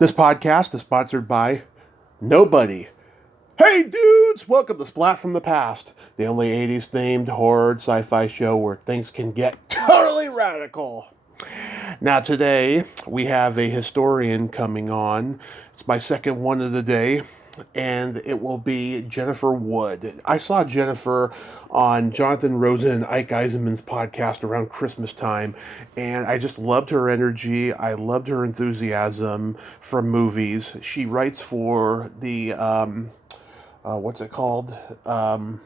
This podcast is sponsored by nobody. Hey dudes, welcome to Splat from the Past, the only 80s themed horror sci-fi show where things can get totally radical. Now today, we have a historian coming on. It's my second one of the day, and it will be Jennifer Wood. I saw Jennifer on Jonathan Rosen and Ike Eisenman's podcast around Christmas time, and I just loved her energy. I loved her enthusiasm for movies. She writes for the, what's it called? The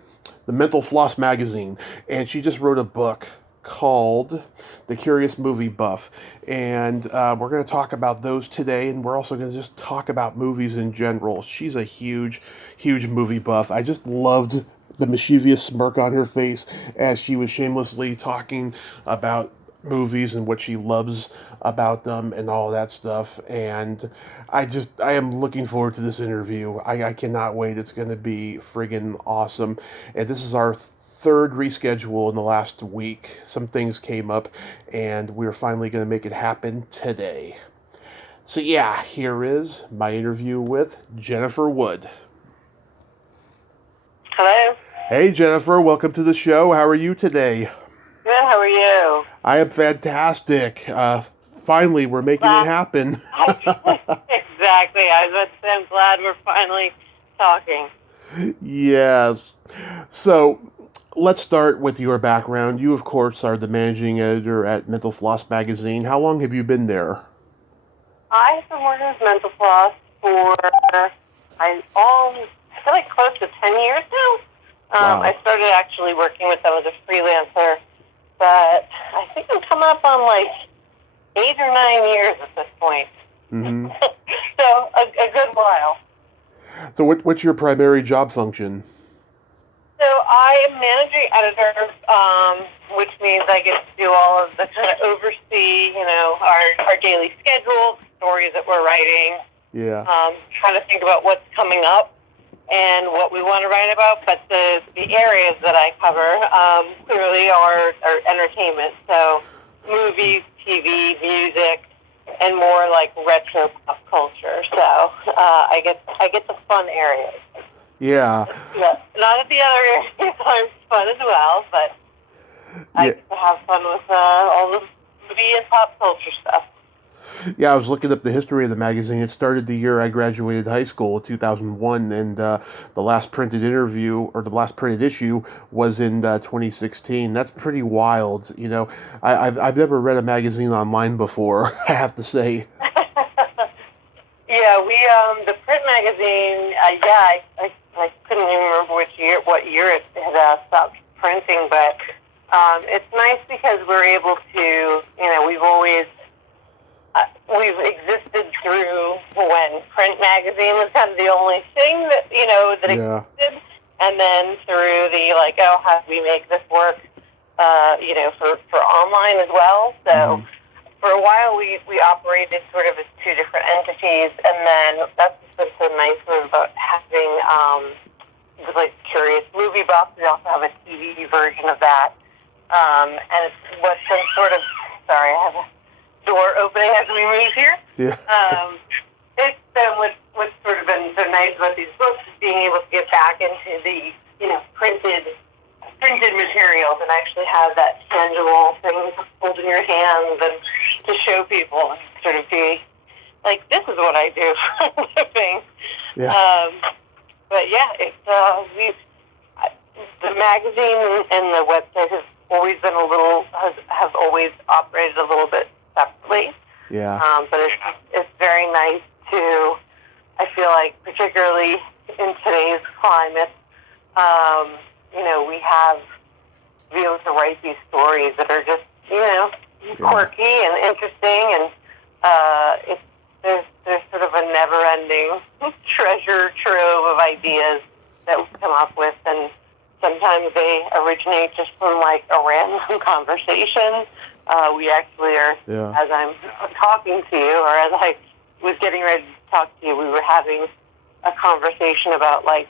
Mental Floss magazine, and she just wrote a book called The Curious Movie Buff, and we're going to talk about those today, and we're also going to just talk about movies in general. She's a huge movie buff. I just loved the mischievous smirk on her face as she was shamelessly talking about movies and what she loves about them and all that stuff, and I am looking forward to this interview. I cannot wait. It's going to be friggin' awesome, and this is our third reschedule in the last week. Some things came up, and we're finally going to make it happen today. So yeah, here is my interview with Jennifer Wood. Hello. Hey Jennifer, welcome to the show. How are you today? Good, how are you? I am fantastic. Finally, we're making it happen. Exactly. I'm glad we're finally talking. Yes. So, let's start with your background. You, of course, are the managing editor at Mental Floss magazine. How long have you been there? I have been working with Mental Floss for, I feel like close to 10 years now. Wow. I started actually working with them as a freelancer, but I think I'm coming up on like 8 or 9 years at this point. Mm-hmm. So, a good while. So what's your primary job function? So I am managing editor, which means I get to do all of the kind of oversee, our daily schedule, stories that we're writing. Yeah. Trying to think about what's coming up and what we want to write about. But the areas that I cover clearly are entertainment. So movies, TV, music, and more like retro pop culture. So I get the fun areas. Yeah. Not at the other areas are fun as well, but I get to have fun with all the movie and pop culture stuff. Yeah, I was looking up the history of the magazine. It started the year I graduated high school, 2001, and the last printed issue was in 2016. That's pretty wild. I've never read a magazine online before, I have to say. Yeah, the print magazine, I couldn't even remember what year it had stopped printing, but it's nice because we're able to, we've existed through when print magazine was kind of the only thing that, that existed, and then through the, how do we make this work, for online as well, so... Mm-hmm. For a while, we operated sort of as two different entities, and then that's what's been so nice about having Curious Movie Buff. We also have a TV version of that, and it's what's been sort of. Sorry, I have a door opening as we move here. Yeah. It's been what's sort of been so nice about these books is being able to get back into the printed materials and actually have that tangible thing to hold in your hands and to show people and sort of be like, this is what I do for a living. Yeah. But yeah, it's the magazine and the website has always been have always operated a little bit separately. Yeah. But it's very nice to, I feel like, particularly in today's climate, we have to be able to write these stories that are just, quirky and interesting, and there's sort of a never-ending treasure trove of ideas that we come up with, and sometimes they originate just from like a random conversation. We actually are, as I'm talking to you, or as I was getting ready to talk to you, we were having a conversation about like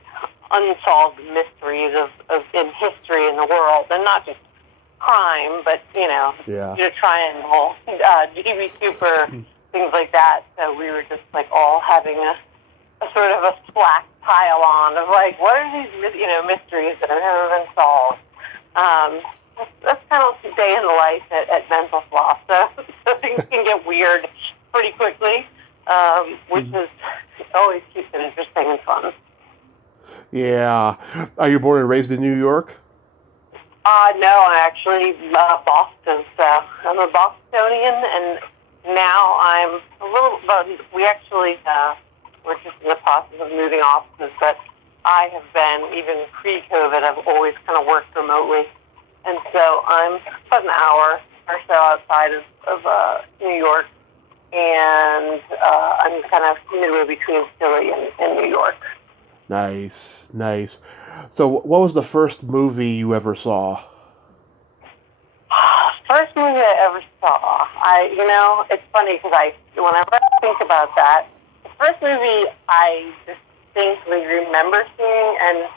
unsolved mysteries of in history in the world, and not just crime, but triangle, DB Cooper, things like that. So we were just like all having a sort of a Slack pile on of like, what are these mysteries that have never been solved? That's kind of day in the life at Mental Floss. So things can get weird pretty quickly, which is always keeps it interesting and fun. Yeah. Are you born and raised in New York? No, I'm actually Boston. So I'm a Bostonian, and now I'm a little. But we actually we're just in the process of moving offices. But I have been, even pre-COVID, I've always kind of worked remotely, and so I'm about an hour or so outside of New York, and I'm kind of midway between Philly and New York. Nice. So, what was the first movie you ever saw? First movie I ever saw. It's funny because whenever I think about that, the first movie I distinctly remember seeing, and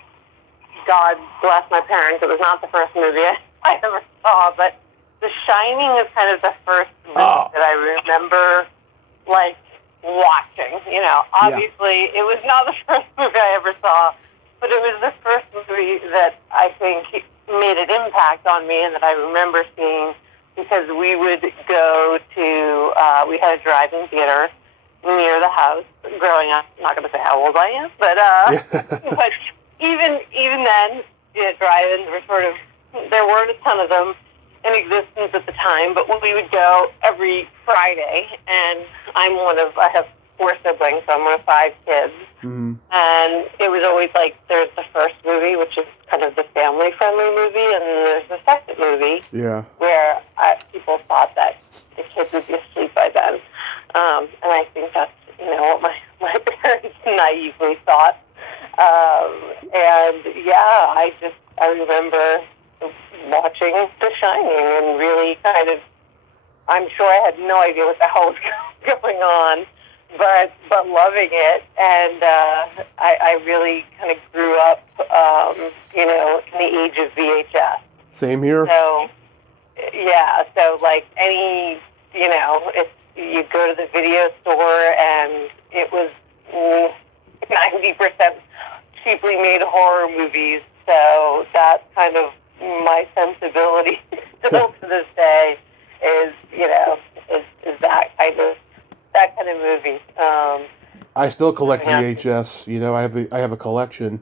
God bless my parents, it was not the first movie I ever saw, but The Shining is kind of the first movie that I remember, like, watching. Obviously, It was not the first movie I ever saw, but it was the first movie that I think made an impact on me and that I remember seeing, because we would go to, we had a drive-in theater near the house growing up. I'm not going to say how old I am, but even then, drive-ins were sort of, there weren't a ton of them in existence at the time, but we would go every Friday, and I have 4 siblings, so I'm one of 5 kids. Mm-hmm. And it was always like, there's the first movie, which is kind of the family-friendly movie, and then there's the second movie, where people thought that the kids would be asleep by then. And I think that's, what my parents naively thought. I remember watching The Shining and really kind of, I'm sure I had no idea what the hell was going on, but loving it, and I really kind of grew up, in the age of VHS. Same here. So, like any, if you go to the video store and it was 90% cheaply made horror movies, so that's kind of my sensibility still to this day is that kind of movie. I still collect VHS. I have a collection.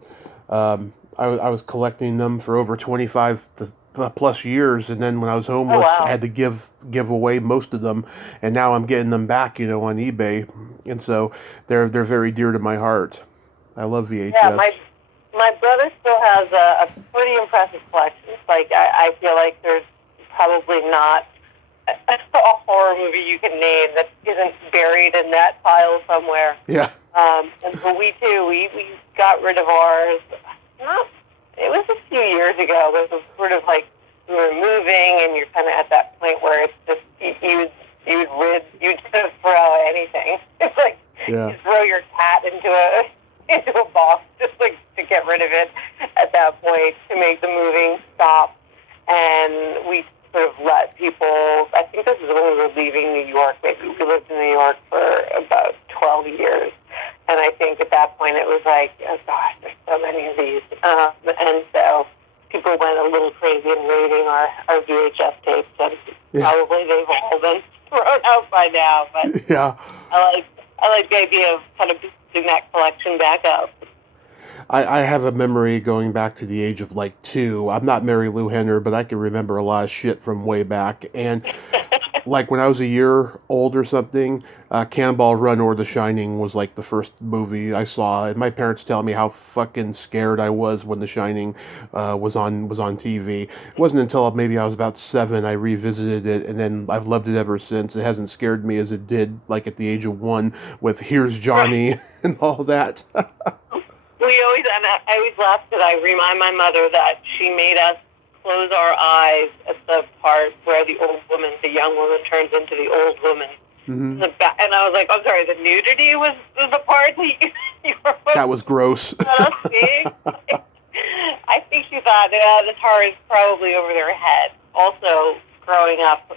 I was collecting them for over 25 plus years, and then when I was homeless, I had to give away most of them, and now I'm getting them back, on eBay, and so they're very dear to my heart. I love VHS. Yeah, my brother still has a pretty impressive collection. Like, I feel like there's probably not a horror movie you can name that isn't buried in that pile somewhere. Yeah. And so we got rid of ours. It was a few years ago. It was sort of like we were moving, and you're kind of at that point where it's just you'd just throw anything. It's like you throw your cat into a box just like to get rid of it at that point to make the moving stop. And we sort of let people, I think this is when we were leaving New York. Maybe we lived in New York for about 12 years. And I think at that point it was like, oh gosh, there's so many of these. And so people went a little crazy in raiding our VHS tapes, and probably they've all been thrown out by now. But I like the idea of kind of building that collection back up. I have a memory going back to the age of like 2. I'm not Mary Lou Henner, but I can remember a lot of shit from way back. And like when I was a year old or something, Cannonball Run or The Shining was like the first movie I saw. And my parents tell me how fucking scared I was when The Shining was on TV. It wasn't until maybe I was about 7 I revisited it, and then I've loved it ever since. It hasn't scared me as it did like at the age of 1 with Here's Johnny and all that. I always laugh because I remind my mother that she made us close our eyes at the part where the young woman turns into the old woman. Mm-hmm. And I was like, I'm sorry, the nudity was the part that you were... That was gross. I think she thought, this horror is probably over their head. Also, growing up,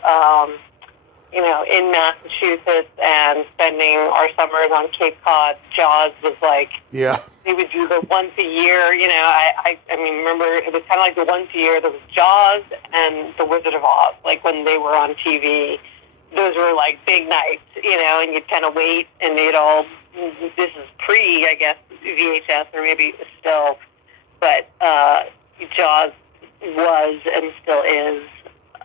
in Massachusetts and spending our summers on Cape Cod, Jaws was like, Yeah. we would do the once a year, I mean, remember, it was kind of like the once a year, there was Jaws and The Wizard of Oz, like when they were on TV. Those were like big nights, and you'd kind of wait and this is pre, I guess, VHS, or maybe still, but Jaws was and still is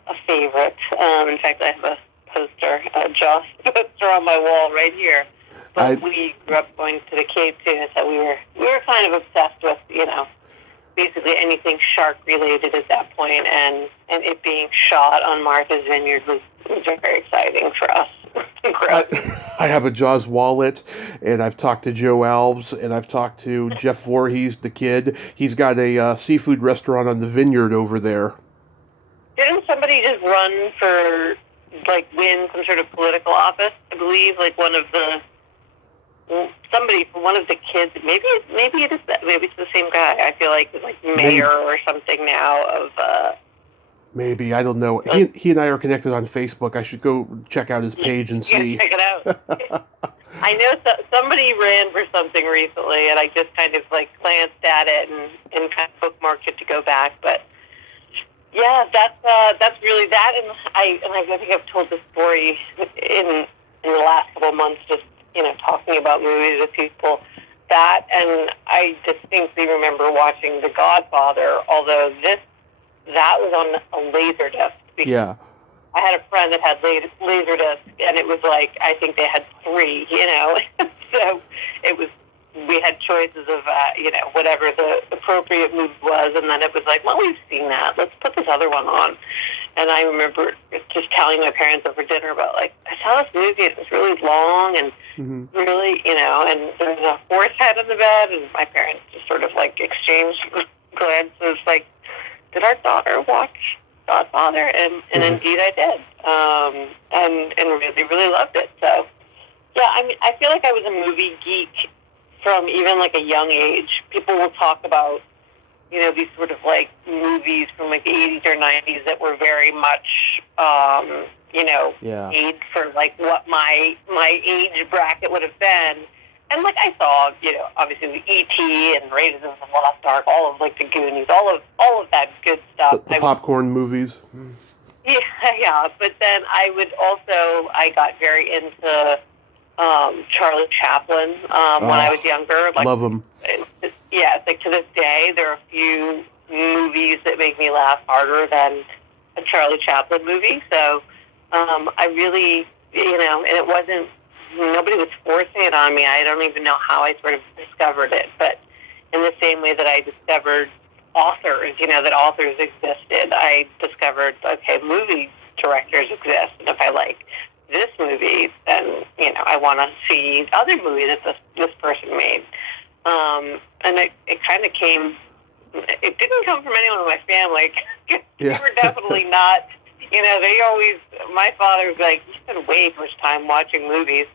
a favorite. In fact, I have a Jaws poster on my wall right here. But we grew up going to the Cape too, so we were kind of obsessed with, basically anything shark related at that point, and it being shot on Martha's Vineyard was very exciting for us. I have a Jaws wallet, and I've talked to Joe Alves, and I've talked to Jeff Voorhees, the kid. He's got a seafood restaurant on the vineyard over there. Didn't somebody just run for, win some sort of political office? I believe, somebody from one of the kids. Maybe it's the same guy. I feel like mayor or something now of. Maybe, I don't know. He and I are connected on Facebook. I should go check out his page and see. Yeah, check it out. I know somebody ran for something recently, and I just kind of glanced at it and kind of bookmarked it to go back. But yeah, that's really that. And I think I've told this story in the last couple of months, just talking about movies with people. That, and I distinctly remember watching The Godfather, although that was on a Laserdisc. Yeah. I had a friend that had Laserdisc, and it was I think they had 3, so it was, we had choices of, whatever the appropriate movie was, and then it was well, we've seen that. Let's put this other one on. And I remember just telling my parents over dinner about, I saw this movie, it was really long, and really, and there was a horse head in the bed, and my parents just sort of, exchanged glances, did our daughter watch Godfather? And indeed I did. And really, really loved it. So, yeah, I mean, I feel like I was a movie geek from even a young age. People will talk about, these sort of movies from the 80s or 90s that were very much, made for what my age bracket would have been. And I saw, obviously the E.T. and Raiders of the Lost Ark, all of the Goonies, all of that good stuff. The popcorn movies. Yeah. But then I got very into Charlie Chaplin when I was younger. Love him. Yeah, to this day, there are a few movies that make me laugh harder than a Charlie Chaplin movie. So I really, and it wasn't, nobody was forcing it on me. I don't even know how I sort of discovered it. But in the same way that I discovered authors, that authors existed, I discovered, okay, movie directors exist. And if I like this movie, then, I want to see other movies that this person made. And it kind of came, it didn't come from anyone in my family. They were definitely not, they always, my father was you spend way too much time watching movies.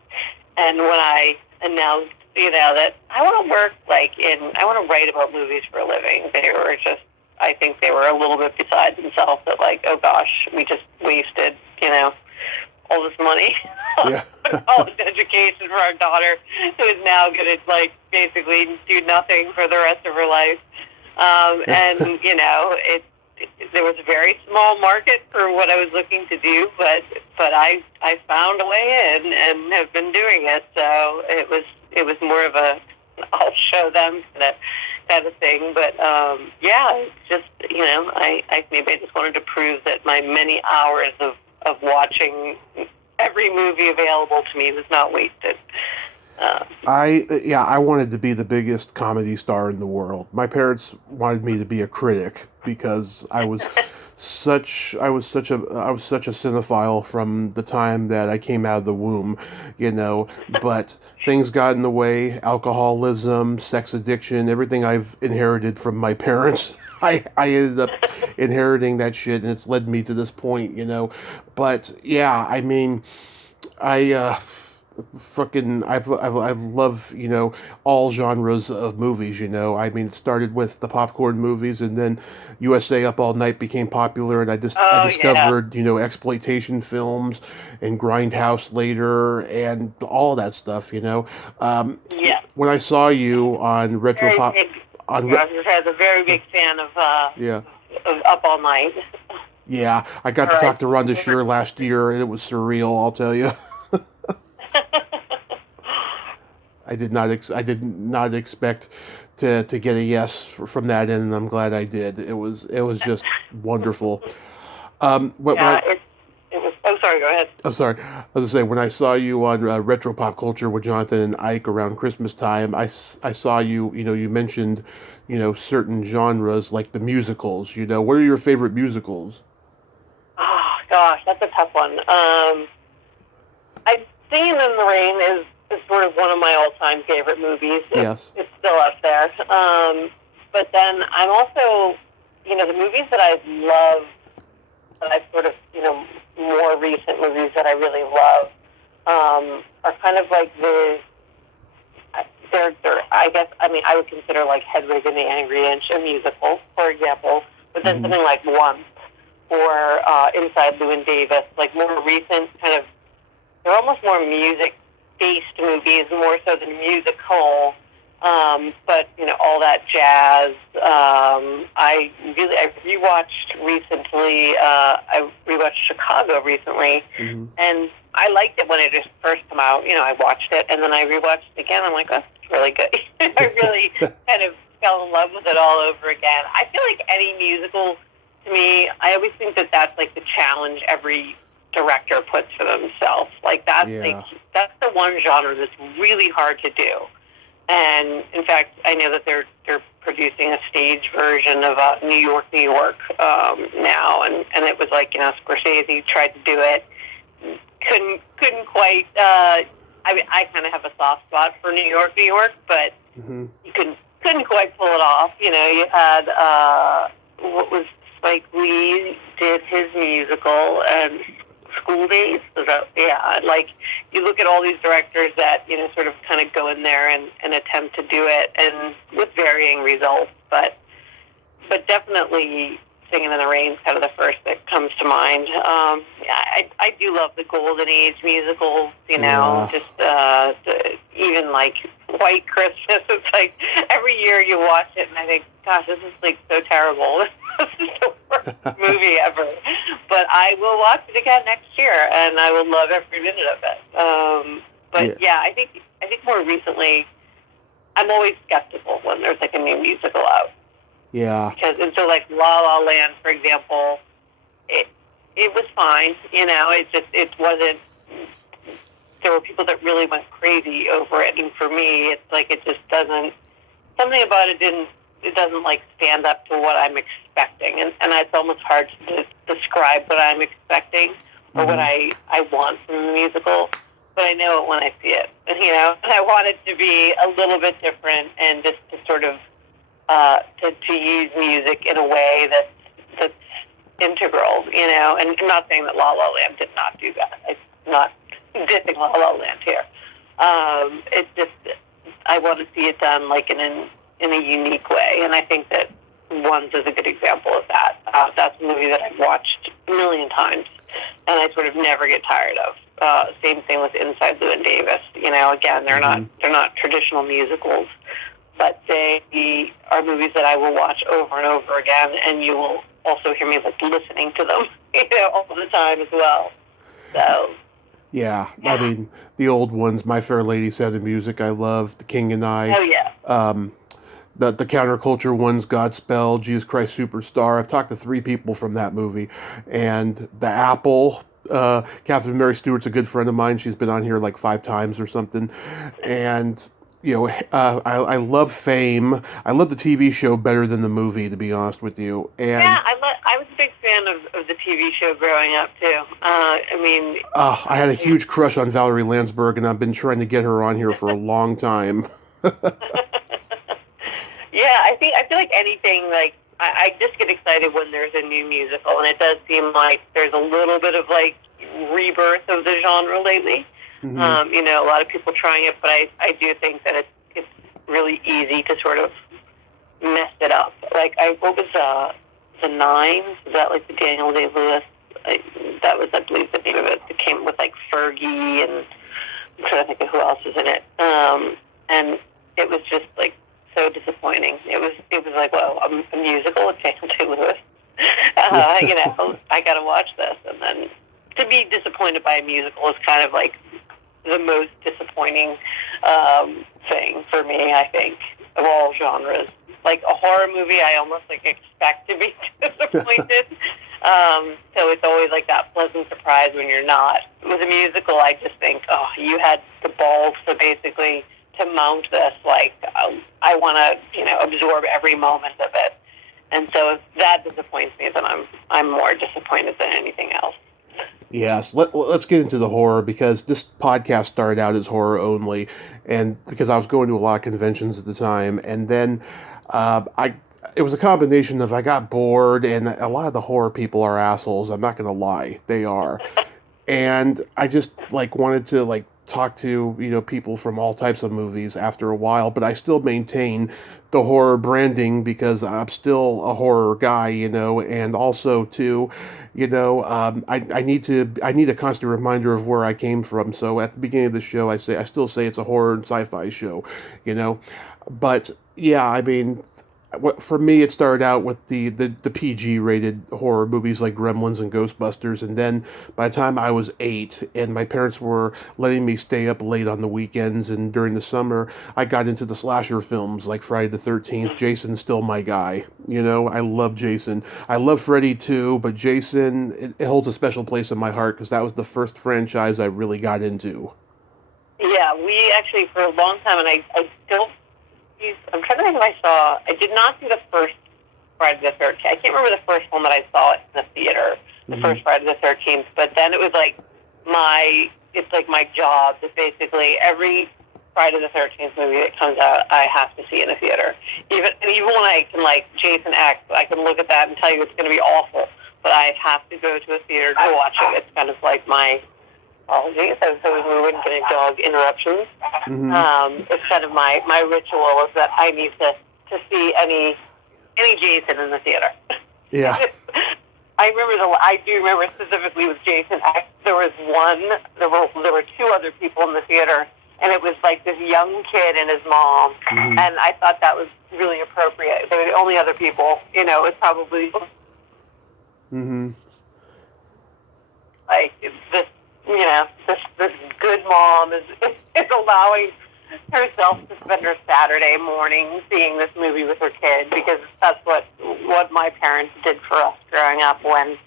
And when I announced, that I want to work I want to write about movies for a living, they were just, I think they were a little bit beside themselves that oh gosh, we just wasted, all this money, all this education for our daughter, who is now going to basically do nothing for the rest of her life. And there was a very small market for what I was looking to do, but I found a way in and have been doing it. So it was more of a I'll show them kind of thing. But it's just I maybe I just wanted to prove that my many hours of watching every movie available to me was not wasted. I wanted to be the biggest comedy star in the world. My parents wanted me to be a critic because I was such a cinephile from the time that I came out of the womb, but things got in the way, alcoholism, sex addiction, everything I've inherited from my parents. I ended up inheriting that shit, and it's led me to this point, But yeah, I mean, fucking I love, all genres of movies. I mean, it started with the popcorn movies, and then USA Up All Night became popular, and I Oh yeah, discovered, exploitation films and Grindhouse later, and all of that stuff. Um, yeah. when I saw you on Retro Very Pop big. on Yeah, I was a very big fan yeah. of Up All Night. Yeah, I got All to right. talk to Rhonda Shear last year, and it was surreal. I'll tell you. I did not expect to get a yes from that end, and I'm glad I did. It was just wonderful. When Yeah, it was. Oh, sorry. Go ahead. I'm sorry, I was gonna say when I saw you on Retro Pop Culture with Jonathan and Ike around Christmas time, I saw you. You mentioned, certain genres like the musicals. What are your favorite musicals? Oh gosh, that's a tough one. I Singing in the Rain is sort of one of my all-time favorite movies. Yes. It's still up there. But then I'm also, the movies that I love, that I sort of, more recent movies that I really love, are kind of like they're, I guess, I mean, I would consider like Hedwig and the Angry Inch a musical, for example, but then Hmm. something like Once or Inside Llewyn Davis, like more recent kind of, they're almost more music-based movies, more so than musical. But all that jazz. I rewatched recently. I rewatched Chicago recently, Hmm. and I liked it when it just first came out. I watched it, and then I rewatched it again. I'm like, oh, that's really good. I really kind of fell in love with it all over again. I feel like any musical, to me, I always think that that's like the challenge every director puts for themselves. Like Yeah. that's the one genre that's really hard to do. And in fact, I know that they're producing a stage version of New York, New York now, and it was like Scorsese tried to do it, couldn't quite. I mean, I kind of have a soft spot for New York, New York, but Hmm. you couldn't quite pull it off. You had what was Spike Lee did his musical and School Days. So yeah, like you look at all these directors that sort of kind of go in there and attempt to do it, and with varying results, but definitely Singing in the Rain is kind of the first that comes to mind. Yeah, I do love the Golden Age musicals, Yeah. just even like White Christmas. It's like every year you watch it and I think, gosh, this is like so terrible. This is the worst movie ever. But I will watch it again next year and I will love every minute of it. Yeah. But yeah, I think more recently, I'm always skeptical when there's like a new musical out. Yeah. Because and so like La La Land, for example, it was fine. It wasn't. There were people that really went crazy over it, and for me, it's like it just doesn't. Something about it didn't. It doesn't like stand up to what I'm expecting, and it's almost hard to describe what I'm expecting or what Hmm. I want from the musical. But I know it when I see it, and I want it to be a little bit different, and just to sort of to use music in a way that's integral, and I'm not saying that La La Land did not do that. I'm not dissing La La Land here. It's just I want to see it done like in a unique way, and I think that Ones is a good example of that. That's a movie that I've watched a million times, and I sort of never get tired of. Same thing with Inside Llewyn Davis. Again, Hmm. they're not traditional musicals, but they are movies that I will watch over and over again, and you will also hear me like listening to them, all the time as well. So, Yeah. I yeah. mean, the old ones, My Fair Lady, Sound of Music, I love. The King and I. Oh yeah. Um, the counterculture ones, Godspell, Jesus Christ Superstar. I've talked to three people from that movie, and The Apple. Catherine Mary Stewart's a good friend of mine. She's been on here like 5 times or something, and I love Fame. I love the TV show better than the movie, to be honest with you. Yeah, And I was a big fan of the TV show growing up too. I mean, I had a huge crush on Valerie Landsberg, and I've been trying to get her on here for a long time. yeah, I feel like anything like I just get excited when there's a new musical, and it does seem like there's a little bit of like rebirth of the genre lately. Mm-hmm. A lot of people trying it, but I do think that it's really easy to sort of mess it up. Like, what was the Nine? Is that like the Daniel Day-Lewis? That was, I believe, the name of it. It came with like Fergie, and I'm trying to think of who else was in it. And it was just like so disappointing. It was like, well, a musical with Daniel Day-Lewis. I got to watch this, and then to be disappointed by a musical is kind of like the most disappointing thing for me, I think, of all genres. Like a horror movie, I almost like expect to be disappointed. So it's always like that pleasant surprise when you're not. With a musical, I just think, oh, you had the balls to basically to mount this. Like, I want to, absorb every moment of it. And so if that disappoints me, then I'm more disappointed than anything else. Yes, let's get into the horror, because this podcast started out as horror only, and because I was going to a lot of conventions at the time, and then it was a combination of I got bored, and a lot of the horror people are assholes. I'm not gonna lie, they are, and I just like wanted to like talk to people from all types of movies after a while, but I still maintain the horror branding because I'm still a horror guy, and also too, I need a constant reminder of where I came from. So at the beginning of the show, I still say it's a horror and sci-fi show, but yeah, I mean, for me, it started out with the PG rated horror movies like Gremlins and Ghostbusters, and then by the time I was 8 and my parents were letting me stay up late on the weekends and during the summer, I got into the slasher films like Friday the 13th. Jason's still my guy. I love Jason. I love Freddy too, but Jason, it holds a special place in my heart because that was the first franchise I really got into. Yeah, we actually, for a long time, and I don't, I'm trying to think if I did not see the first Friday the 13th. I can't remember the first one that I saw in the theater, the first Friday the 13th, but then it was like it's like my job that basically every Friday the 13th movie that comes out, I have to see in a theater. Even when I can, like, Jason X, I can look at that and tell you it's going to be awful, but I have to go to a theater to watch it. It's kind of like my, apologies, so we wouldn't get any dog interruptions. It's kind of my ritual is that I need to see any Jason in the theater. Yeah. I do remember specifically with Jason X, there were two other people in the theater, and it was like this young kid and his mom, and I thought that was really appropriate. They were the only other people, it was probably like this, this good mom is allowing herself to spend her Saturday morning seeing this movie with her kid, because that's what my parents did for us growing up when,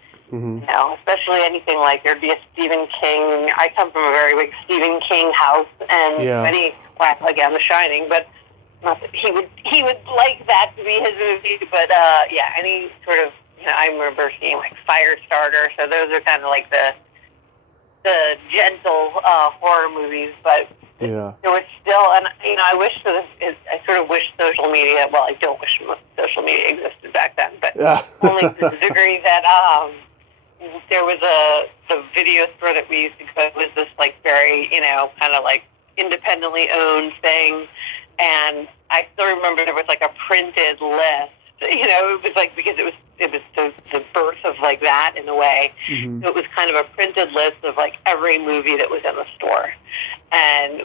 especially anything like there'd be a Stephen King. I come from a very big Stephen King house, and again, The Shining, but not that he would like that to be his movie, but any sort of, I remember seeing like Firestarter, so those are kind of like the gentle horror movies, but there was still, and I wish I sort of wish social media. Well, I don't wish social media existed back then, but only to the degree that there was the video store that we used to go. It was this like very kind of like independently owned thing, and I still remember there was like a printed list. It was like, because it was the birth of like that in a way. So it was kind of a printed list of like every movie that was in the store. And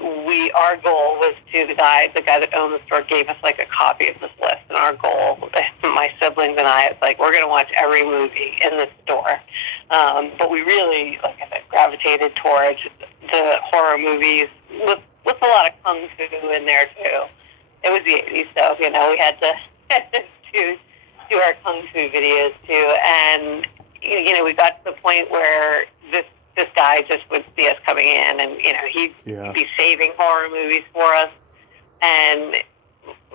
our goal was the guy that owned the store gave us like a copy of this list. And our goal, my siblings and I, it's like, we're going to watch every movie in the store. But we really, like I said, gravitated towards the horror movies with a lot of kung fu in there too. It was the 80s, so, we had to do our kung fu videos too, and we got to the point where this guy just would see us coming in, and he'd be saving horror movies for us, and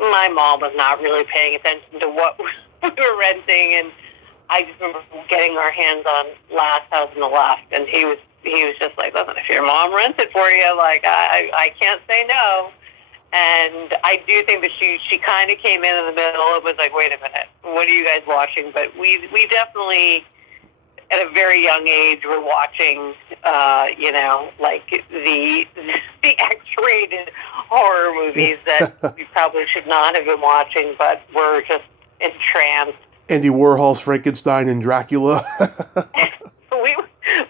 my mom was not really paying attention to what we were renting, and I just remember getting our hands on Last House on the Left, and he was just like, listen, if your mom rents it for you, like I can't say no. And I do think that she kind of came in the middle and was like, wait a minute, what are you guys watching? But we definitely, at a very young age, we're watching, like the X-rated horror movies that we probably should not have been watching, but we're just entranced. Andy Warhol's Frankenstein and Dracula.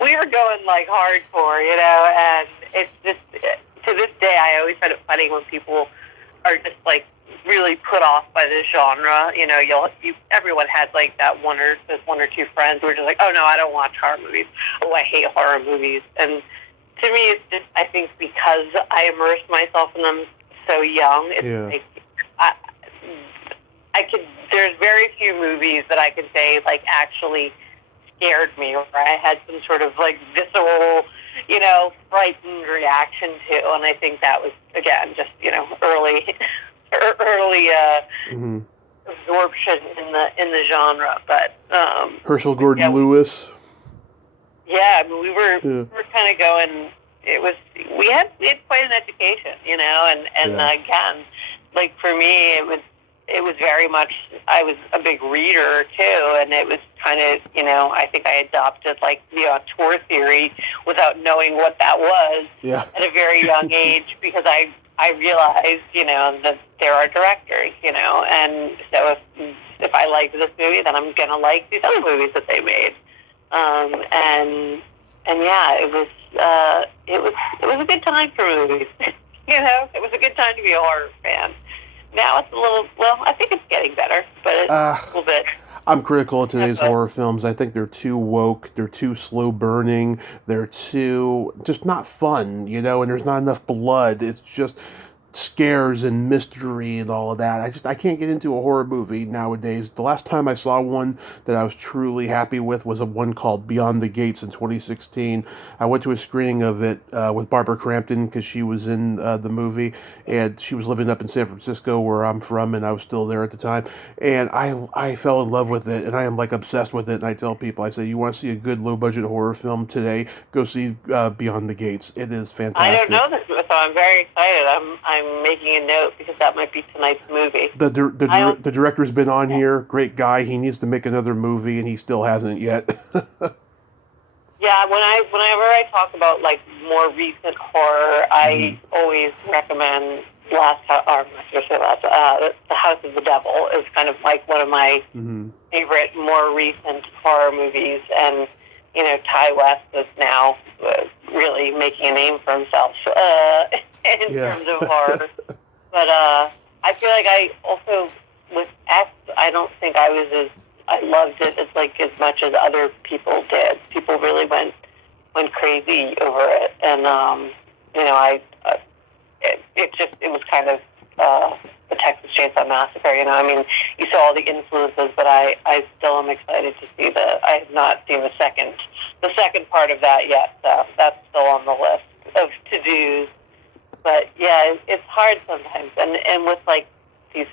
we are going like hardcore, and it's just, to this day, I always find it funny when people are just like really put off by this genre. Everyone has like that one or two friends who are just like, oh no, I don't watch horror movies. Oh, I hate horror movies. And to me, it's just, I think because I immersed myself in them so young, it's like there's very few movies that I can say like actually scared me, or I had some sort of like visceral, frightened reaction to. And I think that was, again, just, early absorption in the genre. But Herschel Gordon Lewis. Yeah, I mean, we were kind of going. We had quite an education, and again, like for me, it was very much, I was a big reader too, and it was kind of, I think I adopted like the auteur theory without knowing what that was at a very young age, because I realized, that there are directors, and so if I like this movie, then I'm gonna like these other movies that they made, and yeah, it was a good time for movies, it was a good time to be a horror fan. Now it's a little, I think it's getting better, but it's a little bit. I'm critical of today's horror films. I think they're too woke, they're too slow burning, they're too just not fun, and there's not enough blood. It's just scares and mystery and all of that. I can't get into a horror movie nowadays. The last time I saw one that I was truly happy with was one called Beyond the Gates in 2016. I went to a screening of it with Barbara Crampton because she was in the movie, and she was living up in San Francisco where I'm from, and I was still there at the time, and I fell in love with it, and I am like obsessed with it. And I tell people, I say, you want to see a good low budget horror film today, go see Beyond the Gates. It is fantastic. I don't know this, so I'm very excited. I'm making a note because that might be tonight's movie. The director's been on here. Great guy. He needs to make another movie, and he still hasn't yet. Yeah, whenever I talk about like more recent horror, I always recommend The House of the Devil is kind of like one of my favorite more recent horror movies, and Ty West is now really making a name for himself in terms of horror. But I feel like I also, with X, I don't think I loved it as much as other people did. People really went crazy over it, and it was kind of the Texas Chainsaw Massacre. I mean, you saw all the influences, but I still am excited to see I have not seen the second part of that yet. So that's still on the list of to-dos. But yeah, it's hard sometimes, and with like the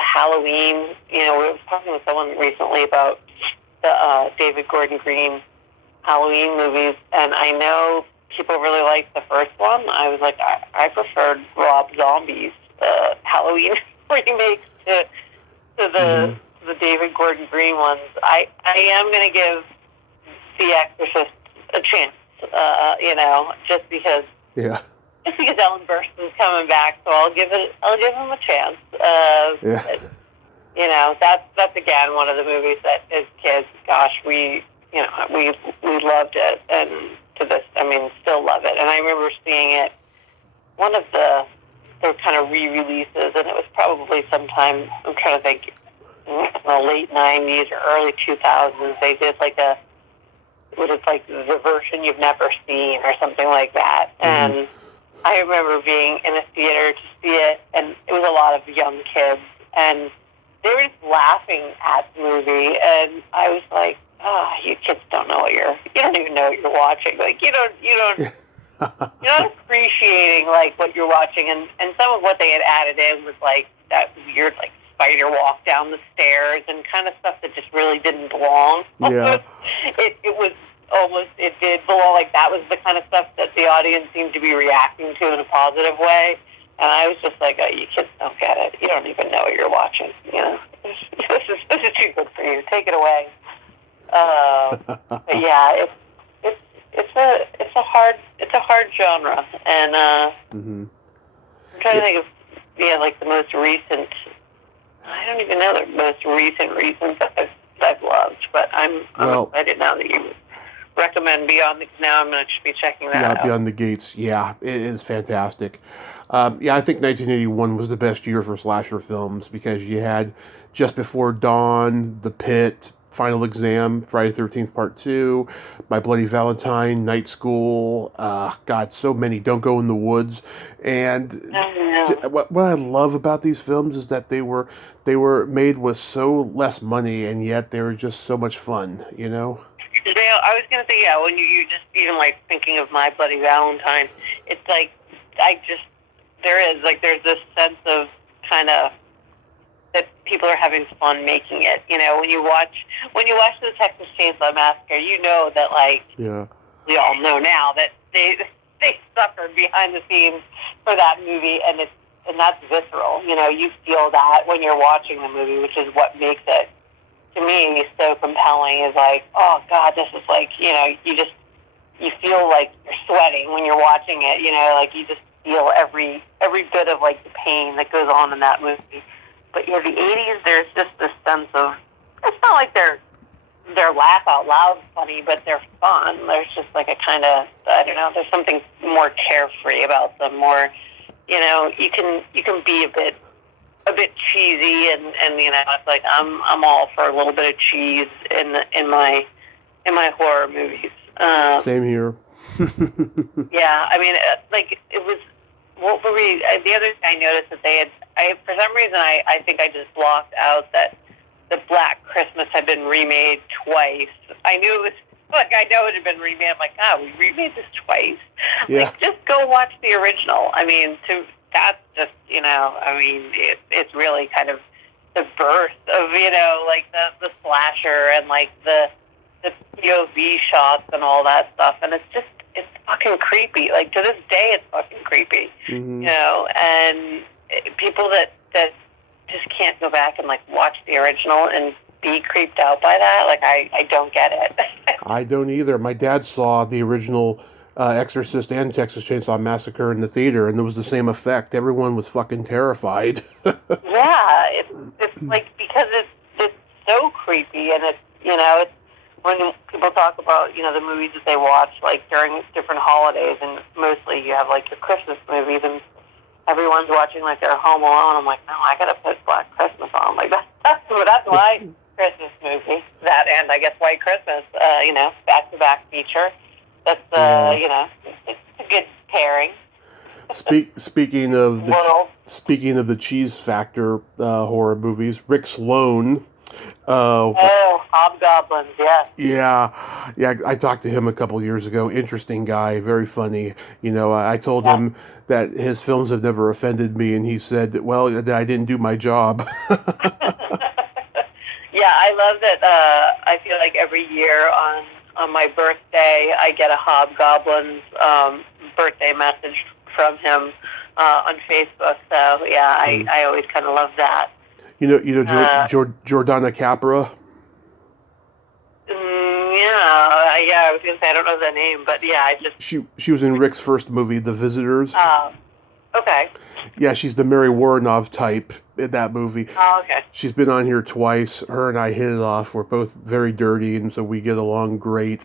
Halloween. We were talking with someone recently about the David Gordon Green Halloween movies, and I know people really liked the first one. I was like, I preferred Rob Zombie's Halloween remakes to the David Gordon Green ones. I am going to give The Exorcist a chance, just because. Yeah. Just because Ellen Burstyn's coming back, so I'll give him a chance. That's again one of the movies that as kids, gosh, we loved it, and to this, still love it. And I remember seeing it, one of their kind of re-releases, and it was probably sometime, I'm trying to think, in the late 90s or early 2000s. They did the version you've never seen or something like that, and I remember being in a theater to see it, and it was a lot of young kids, and they were just laughing at the movie, and I was like, you kids don't know you don't even know what you're watching. Like, you're not appreciating, what you're watching, and some of what they had added in was, that weird, spider walk down the stairs and kind of stuff that just really didn't belong. Yeah. It did belong. That was the kind of stuff that the audience seemed to be reacting to in a positive way. And I was just like, oh, you kids don't get it. You don't even know what you're watching. This is too good for you. Take it away. But yeah, it's a hard genre, and Mm-hmm. I'm trying to think of like the most recent. I don't even know the most recent that I've loved, but I'm excited now that you recommend Beyond the. Now I'm going to be checking that out. Beyond the Gates. Yeah, it is fantastic. I think 1981 was the best year for slasher films because you had Just Before Dawn, The Pit, Final Exam, Friday the 13th Part 2, My Bloody Valentine, Night School, God, so many, Don't Go in the Woods. And what I love about these films is that they were made with so less money, and yet they were just so much fun, you know? I was going to say, yeah, when you just even like thinking of My Bloody Valentine, it's like, there's this sense of kind of that people are having fun making it. You know, when you watch the Texas Chainsaw Massacre, you know that we all know now that they suffered behind the scenes for that movie, and that's visceral. You know, you feel that when you're watching the movie, which is what makes it to me so compelling. Is like, oh God, this is like, you know, you feel like you're sweating when you're watching it. You know, like you just feel every bit of like the pain that goes on in that movie. But yeah, the 80s, there's just this sense of, it's not like they're laugh out loud funny, but they're fun. There's just like a kind of, I don't know, there's something more carefree about them. More, you know, you can be a bit cheesy, and you know, it's like I'm all for a little bit of cheese in my horror movies. Same here. Yeah, I mean, like it was. What were we? The other thing I noticed that they had. For some reason, I think I just blocked out that the Black Christmas had been remade twice. I knew it was. Like, I know it had been remade. I'm like, we remade this twice. Yeah. Like, just go watch the original. I mean, that's just, you know, I mean, it's really kind of the birth of, you know, like the slasher and like the POV shots and all that stuff. And it's fucking creepy. Like, to this day, it's fucking creepy. Mm-hmm. You know, and people that just can't go back and like watch the original and be creeped out by that, like I don't get it. I don't either. My dad saw the original Exorcist and Texas Chainsaw Massacre in the theater, and there was the same effect. Everyone was fucking terrified. Yeah, it's like, because it's so creepy, and it's, you know, it's when people talk about, you know, the movies that they watch like during different holidays, and mostly you have like your Christmas movies, and everyone's watching like their Home Alone. I'm like, no, I gotta put Black Christmas on. Like that's my Christmas movie. That, and I guess White Christmas. You know, back-to-back feature. That's you know, it's a good pairing. Speaking of the cheese factor horror movies, Rick Sloan. Hobgoblins, yes. Yeah. I talked to him a couple years ago. Interesting guy, very funny. You know, I told him that his films have never offended me, and he said that, well, that I didn't do my job. Yeah, I love that. I feel like every year on my birthday, I get a Hobgoblins birthday message from him on Facebook. So yeah, I always kind of love that. You know, Jordana Capra. Yeah. I was gonna say I don't know the name, but yeah, I just. She was in Rick's first movie, The Visitors. Okay. Yeah, she's the Mary Woronov type in that movie. Oh, okay. She's been on here twice. Her and I hit it off. We're both very dirty, and so we get along great.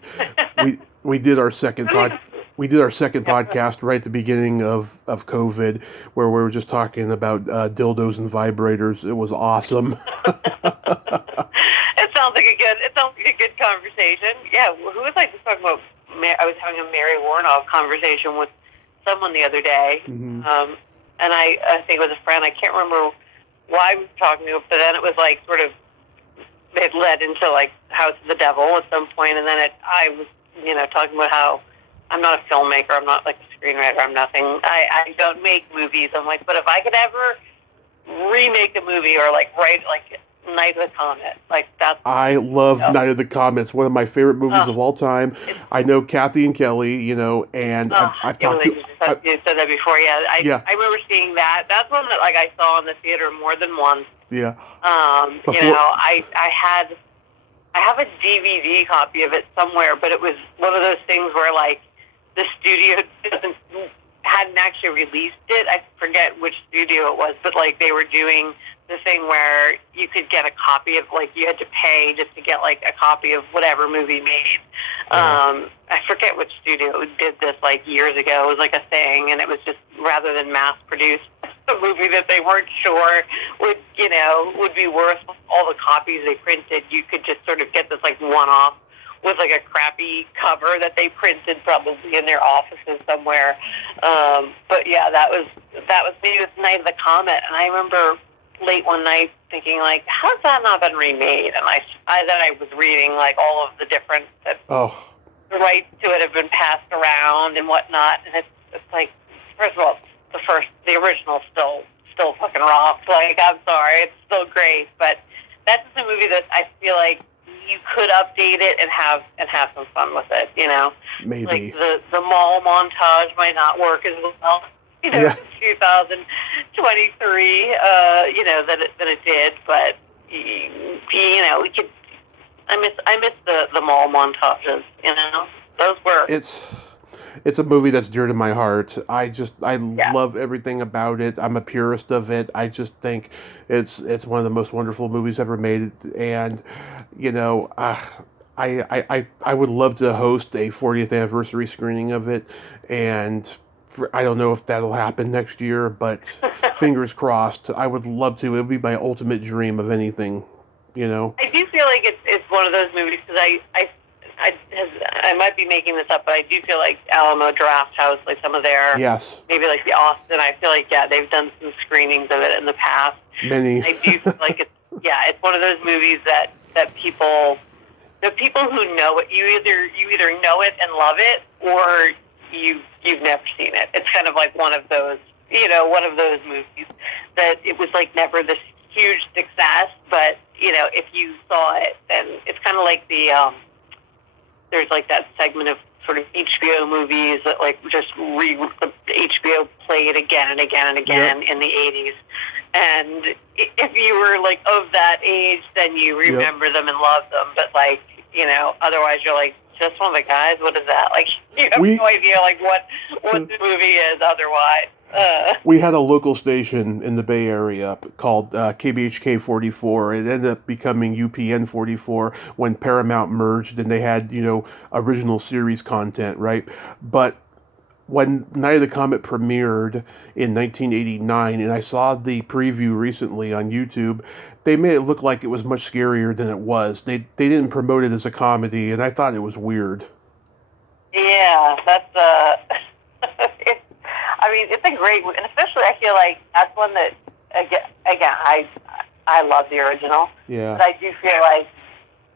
we did our second podcast right at the beginning of COVID, where we were just talking about dildos and vibrators. It was awesome. It sounds like a good conversation. Yeah, who was I just talking about? I was having a Mary Woronov conversation with someone the other day, mm-hmm. And I think it was a friend. I can't remember why we were talking to him, but then it was like sort of, it led into like House of the Devil at some point, and then I was, you know, talking about how I'm not a filmmaker, I'm not like a screenwriter, I'm nothing. I don't make movies. I'm like, but if I could ever remake a movie or like write like Night of the Comet, like that's. I love Night of the Comet. It's one of my favorite movies of all time. I know Kathy and Kelly, you know, and I've talked to. You said that before, yeah. I remember seeing that. That's one that like I saw in the theater more than once. Yeah. You know, I had I have a DVD copy of it somewhere, but it was one of those things where, like, the studio hadn't actually released it. I forget which studio it was, but, like, they were doing the thing where you could get a copy of, like, you had to pay just to get, like, a copy of whatever movie made. I forget which studio did this, like, years ago. It was, like, a thing, and it was just, rather than mass-produce a movie that they weren't sure would, would be worth all the copies they printed, you could just sort of get this, like, one-off with, like, a crappy cover that they printed probably in their offices somewhere. But, yeah, that was maybe it was Night of the Comet, and I remember late one night thinking, like, how's that not been remade? And then I was reading, like, all of the different the rights to it have been passed around and whatnot, and it's like, first of all, the original still fucking rocks. Like, I'm sorry, it's still great, but that's just a movie that I feel like you could update it and have some fun with it. Maybe like the mall montage might not work as well. 2023, that it did, but we could. I miss the mall montages. Those were. It's a movie that's dear to my heart. I love everything about it. I'm a purist of it. I just think it's one of the most wonderful movies ever made, and I would love to host a 40th anniversary screening of it, and. I don't know if that'll happen next year, but fingers crossed. I would love to. It would be my ultimate dream of anything, I do feel like it's one of those movies, because I might be making this up, but I do feel like Alamo Drafthouse, like some of their, maybe like the Austin, I feel like, they've done some screenings of it in the past. Many. I do feel like it's one of those movies that people, the people who know it, you either know it and love it, or you've never seen it. It's kind of like one of those movies that it was like never this huge success, but if you saw it, then it's kind of like there's like that segment of sort of HBO movies that like just the HBO played again and again and again in the 80s. And if you were like of that age, then you remember them and love them. But like, otherwise you're like, just one of the guys? What is that? Like, you have no idea, like, what the movie is otherwise. We had a local station in the Bay Area called KBHK 44. It ended up becoming UPN 44 when Paramount merged, and they had, original series content, right? But when Night of the Comet premiered in 1989, and I saw the preview recently on YouTube, they made it look like it was much scarier than it was. They didn't promote it as a comedy, and I thought it was weird. Yeah, that's it's a great one, and especially I feel like that's one that again I love the original. Yeah. But I do feel like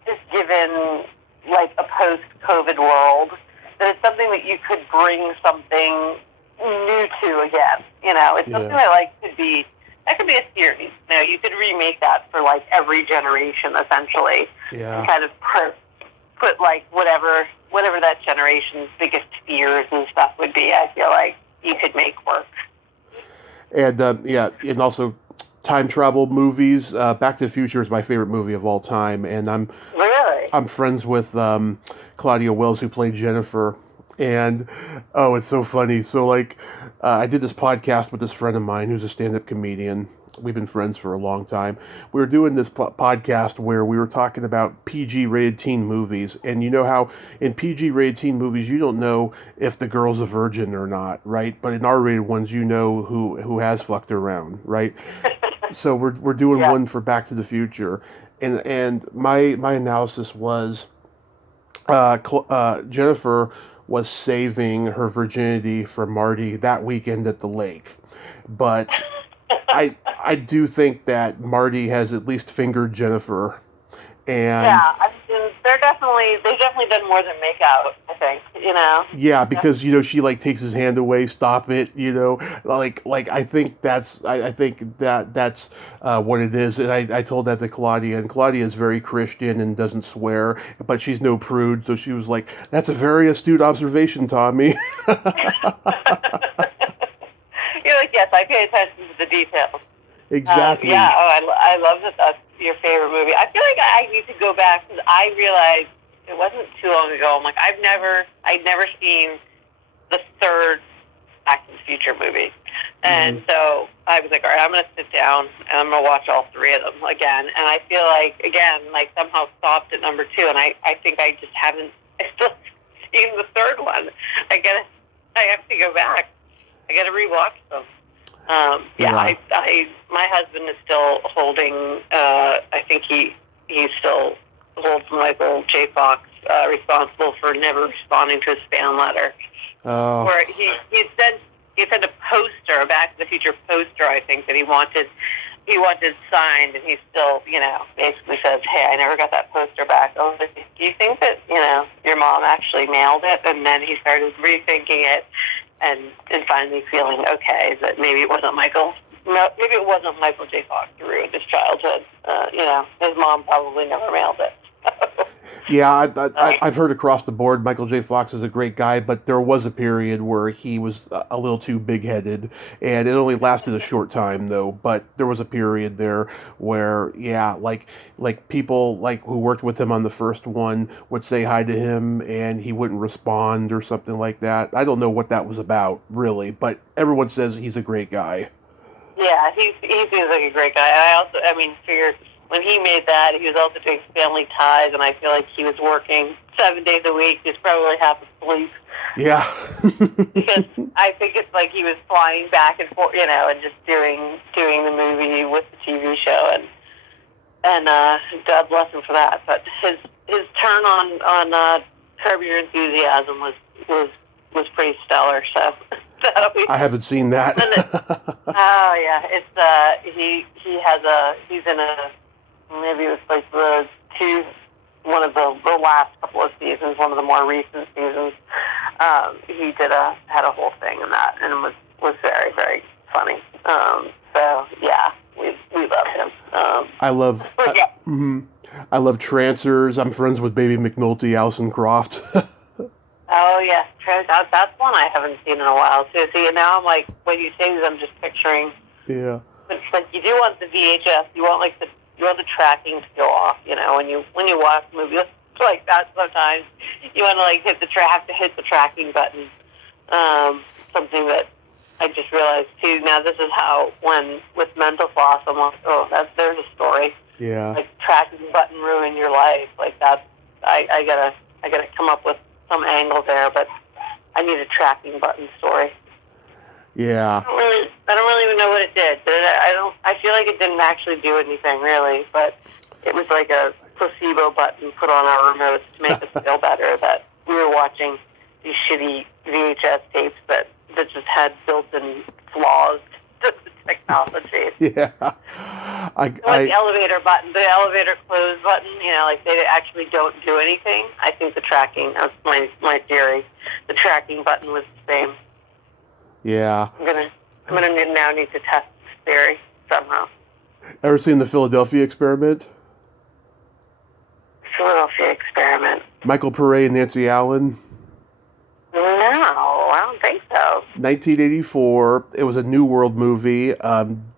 just given like a post-COVID world, that it's something that you could bring something new to again. It's something that could be a series. You could remake that for like every generation essentially. Yeah. And kind of put like whatever that generation's biggest fears and stuff would be. I feel like you could make work. And and also time travel movies. Back to the Future is my favorite movie of all time, and I'm friends with Claudia Wells, who played Jennifer, and it's so funny. So like, I did this podcast with this friend of mine who's a stand-up comedian. We've been friends for a long time. We were doing this podcast where we were talking about PG-rated teen movies, and you know how in PG-rated teen movies you don't know if the girl's a virgin or not, right? But in R-rated ones, you know who has fucked around, right? So we're doing one for Back to the Future, and my analysis was Jennifer was saving her virginity for Marty that weekend at the lake, but I do think that Marty has at least fingered Jennifer, and they've definitely done more than make out. I think Yeah, because she like takes his hand away. Stop it. Like I think that's what it is. And I told that to Claudia, and Claudia is very Christian and doesn't swear, but she's no prude. So she was like, "That's a very astute observation, Tommy." You're like, yes, I pay attention to the details. Exactly. Yeah. Oh, I love that. That's your favorite movie. I feel like I need to go back because I realized it wasn't too long ago. I'm like, I'd never seen the third Back to the Future movie, and so I was like, all right, I'm gonna sit down and I'm gonna watch all three of them again. And I feel like somehow stopped at number two, and I think I just haven't. I still seen the third one. I have to go back. I gotta rewatch them. My husband is still holding. I think he still holds Michael J. Fox responsible for never responding to his fan letter. Where he sent a poster, a Back to the Future poster, I think, that he wanted signed, and he still, basically says, hey, I never got that poster back. I was like, do you think that, your mom actually mailed it? And then he started rethinking it and finally feeling okay that maybe it wasn't Michael J. Fox who ruined his childhood. His mom probably never mailed it. Yeah, I've heard across the board Michael J. Fox is a great guy, but there was a period where he was a little too big-headed, and it only lasted a short time, though. But there was a period there where, like people who worked with him on the first one would say hi to him, and he wouldn't respond or something like that. I don't know what that was about, really, but everyone says he's a great guy. Yeah, he seems like a great guy. Figured when he made that, he was also doing Family Ties, and I feel like he was working 7 days a week. He was probably half asleep. Yeah. Because I think it's like he was flying back and forth, and just doing the movie with the TV show, and God bless him for that. But his turn on Curb Your Enthusiasm was pretty stellar. So. I haven't seen that. Oh yeah, it's he's in maybe it was like one of the last couple of seasons, one of the more recent seasons. He had a whole thing in that, and it was very, very funny. So yeah, we love him. I love Trancers. I'm friends with Baby McNulty, Alison Croft. Oh, yes. That's one I haven't seen in a while, too. See, and now I'm like, when you say this, I'm just picturing... Yeah. It's like, you do want the VHS, you want the tracking to go off, when you watch movies like that sometimes, you want to, have to hit the tracking button. Something that I just realized, too. Now, this is how, with Mental Floss, I'm like, there's a story. Yeah. Like, tracking button ruin your life. Like, that's... I gotta come up with some angle there, but I need a tracking button story. Yeah. I don't really even know what it did. I feel like it didn't actually do anything really, but it was like a placebo button put on our remotes to make us feel better that we were watching these shitty VHS tapes that just had built-in flaws to the technology. Yeah. The elevator button, the elevator close button, they actually don't do anything. I think the tracking, that's my theory, the tracking button was the same. Yeah. I'm gonna now need to test this theory somehow. Ever seen the Philadelphia Experiment? Philadelphia Experiment. Michael Pare and Nancy Allen? No, I don't think so. 1984. It was a New World movie.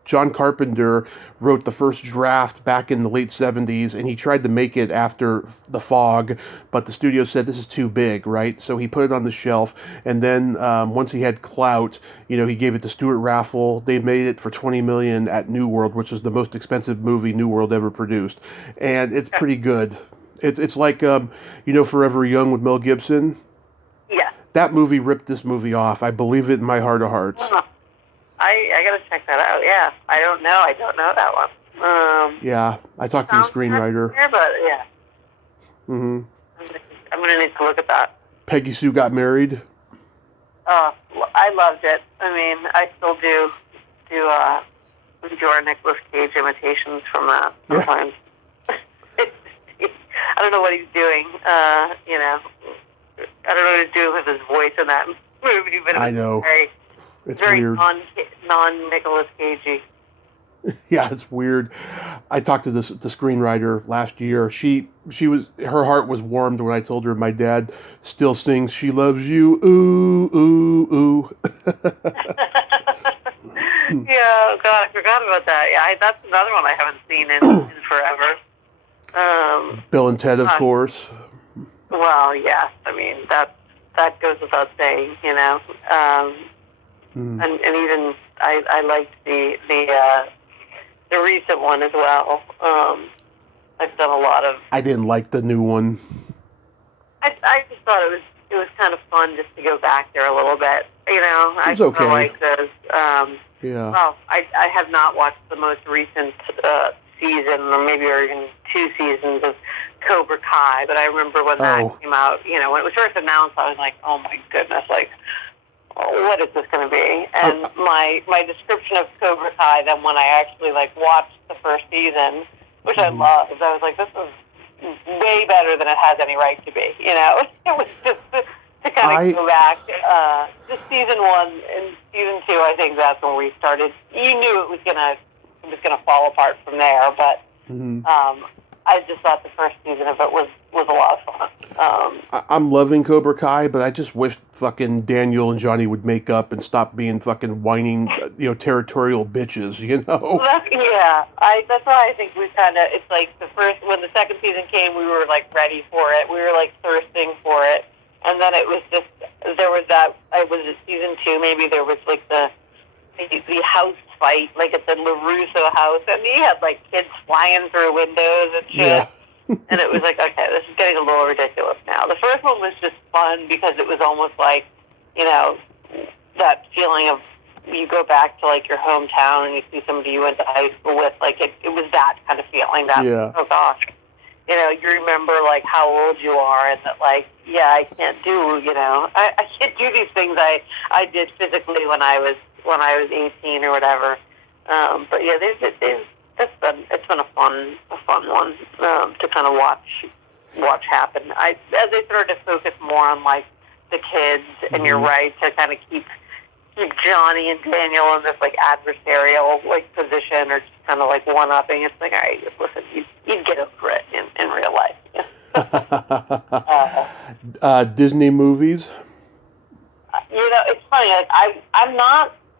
John Carpenter wrote the first draft back in the late 70s, and he tried to make it after The Fog, but the studio said this is too big, right? So he put it on the shelf, and then once he had clout, he gave it to Stuart Raffle. They made it for $20 million at New World, which is the most expensive movie New World ever produced, and it's pretty good. It's like Forever Young with Mel Gibson. Yeah. That movie ripped this movie off. I believe it in my heart of hearts. I gotta check that out. Yeah, I don't know that one. Yeah, I talked to the screenwriter. But yeah. Mm-hmm. I'm gonna need to look at that. Peggy Sue Got Married. I loved it. I mean, I still do our Nicolas Cage imitations from that sometimes. Yeah. I don't know what he's doing. I don't know what he's doing with his voice in that movie, but I know. It's very weird. Non-Nicolas Cagey. Yeah, it's weird. I talked to the screenwriter last year. Her heart was warmed when I told her my dad still sings "She Loves You." Ooh, ooh, ooh. Yeah, God, I forgot about that. Yeah, that's another one I haven't seen in forever. Bill and Ted, of Gosh. course. Well, yes. I mean, that goes without saying, and even I liked the recent one as well. I've done a lot of. I didn't like the new one. I just thought it was kind of fun just to go back there a little bit. It was okay. I like those. Yeah. Well, I have not watched the most recent season, or maybe even 2 seasons of Cobra Kai, but I remember when that came out. When it was first announced, I was like, oh my goodness, like, what is this going to be? And my description of Cobra Kai, then when I actually watched the first season, which I loved, I was like, this is way better than it has any right to be. It was just to kind of go back. Just season 1 and season 2, I think that's when we started. You knew it was gonna fall apart from there, but I just thought the first season of it was a lot of fun. I'm loving Cobra Kai, but I just wish fucking Daniel and Johnny would make up and stop being fucking whining, territorial bitches, That's why I think we it's like when the second season came, we were ready for it. We were thirsting for it. And then it was just, there was that, was it season 2, maybe there was the house fight, at the LaRusso house, and he had kids flying through windows and shit. Yeah. And it was okay, this is getting a little ridiculous now. The first one was just fun because it was almost that feeling of you go back to your hometown and you see somebody you went to high school with, it was that kind of feeling that, oh gosh, you remember how old you are and that I can't do, I can't do these things I did physically when I was 18 or whatever. But yeah, it's been a fun one to kind of watch happen. As they started to focus more on the kids, and you're right to kind of keep Johnny and Daniel in this adversarial position, or just kind of one-upping. It's all right, listen, you'd get over it in real life. Disney movies. It's funny.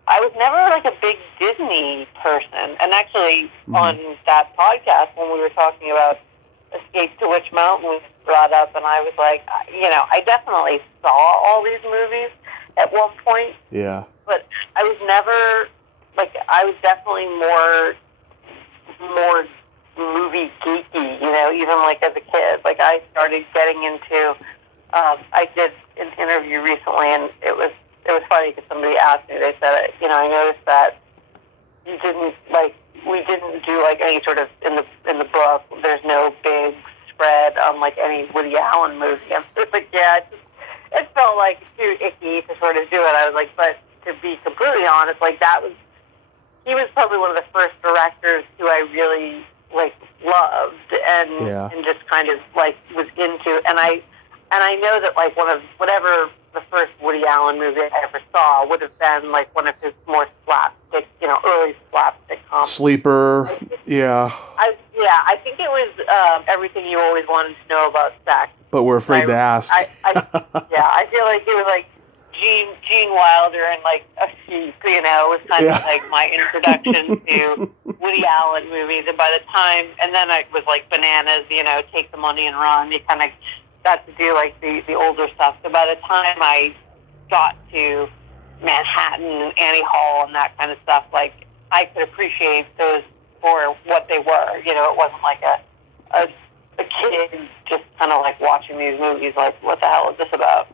I was never a big Disney person, and actually on that podcast when we were talking about Escape to Witch Mountain was brought up, and I was I definitely saw all these movies at one point. Yeah. But I was never I was definitely more movie geeky, even as a kid. I started getting into. I did an interview recently, and it was funny because somebody asked me. They said, I noticed that you didn't we didn't do any sort of in the book. There's no big spread on any Woody Allen movie. I'm just it felt too icky to sort of do it. I was but to be completely honest, he was probably one of the first directors who I really loved and just kind of was into. And I know that whatever the first Woody Allen movie I ever saw would have been one of his more slapstick, early slapstick comedies. Sleeper, yeah. I think it was Everything You Always Wanted to Know About Sex. But we're afraid to ask. I feel like it was Gene Wilder and A Sheep, was kind of my introduction to Woody Allen movies. And by the time, and then it was Bananas, Take the Money and Run. You kind of got to do the older stuff. So by the time I got to Manhattan and Annie Hall and that kind of stuff, I could appreciate those for what they were. It wasn't a kid just kind of watching these movies what the hell is this about?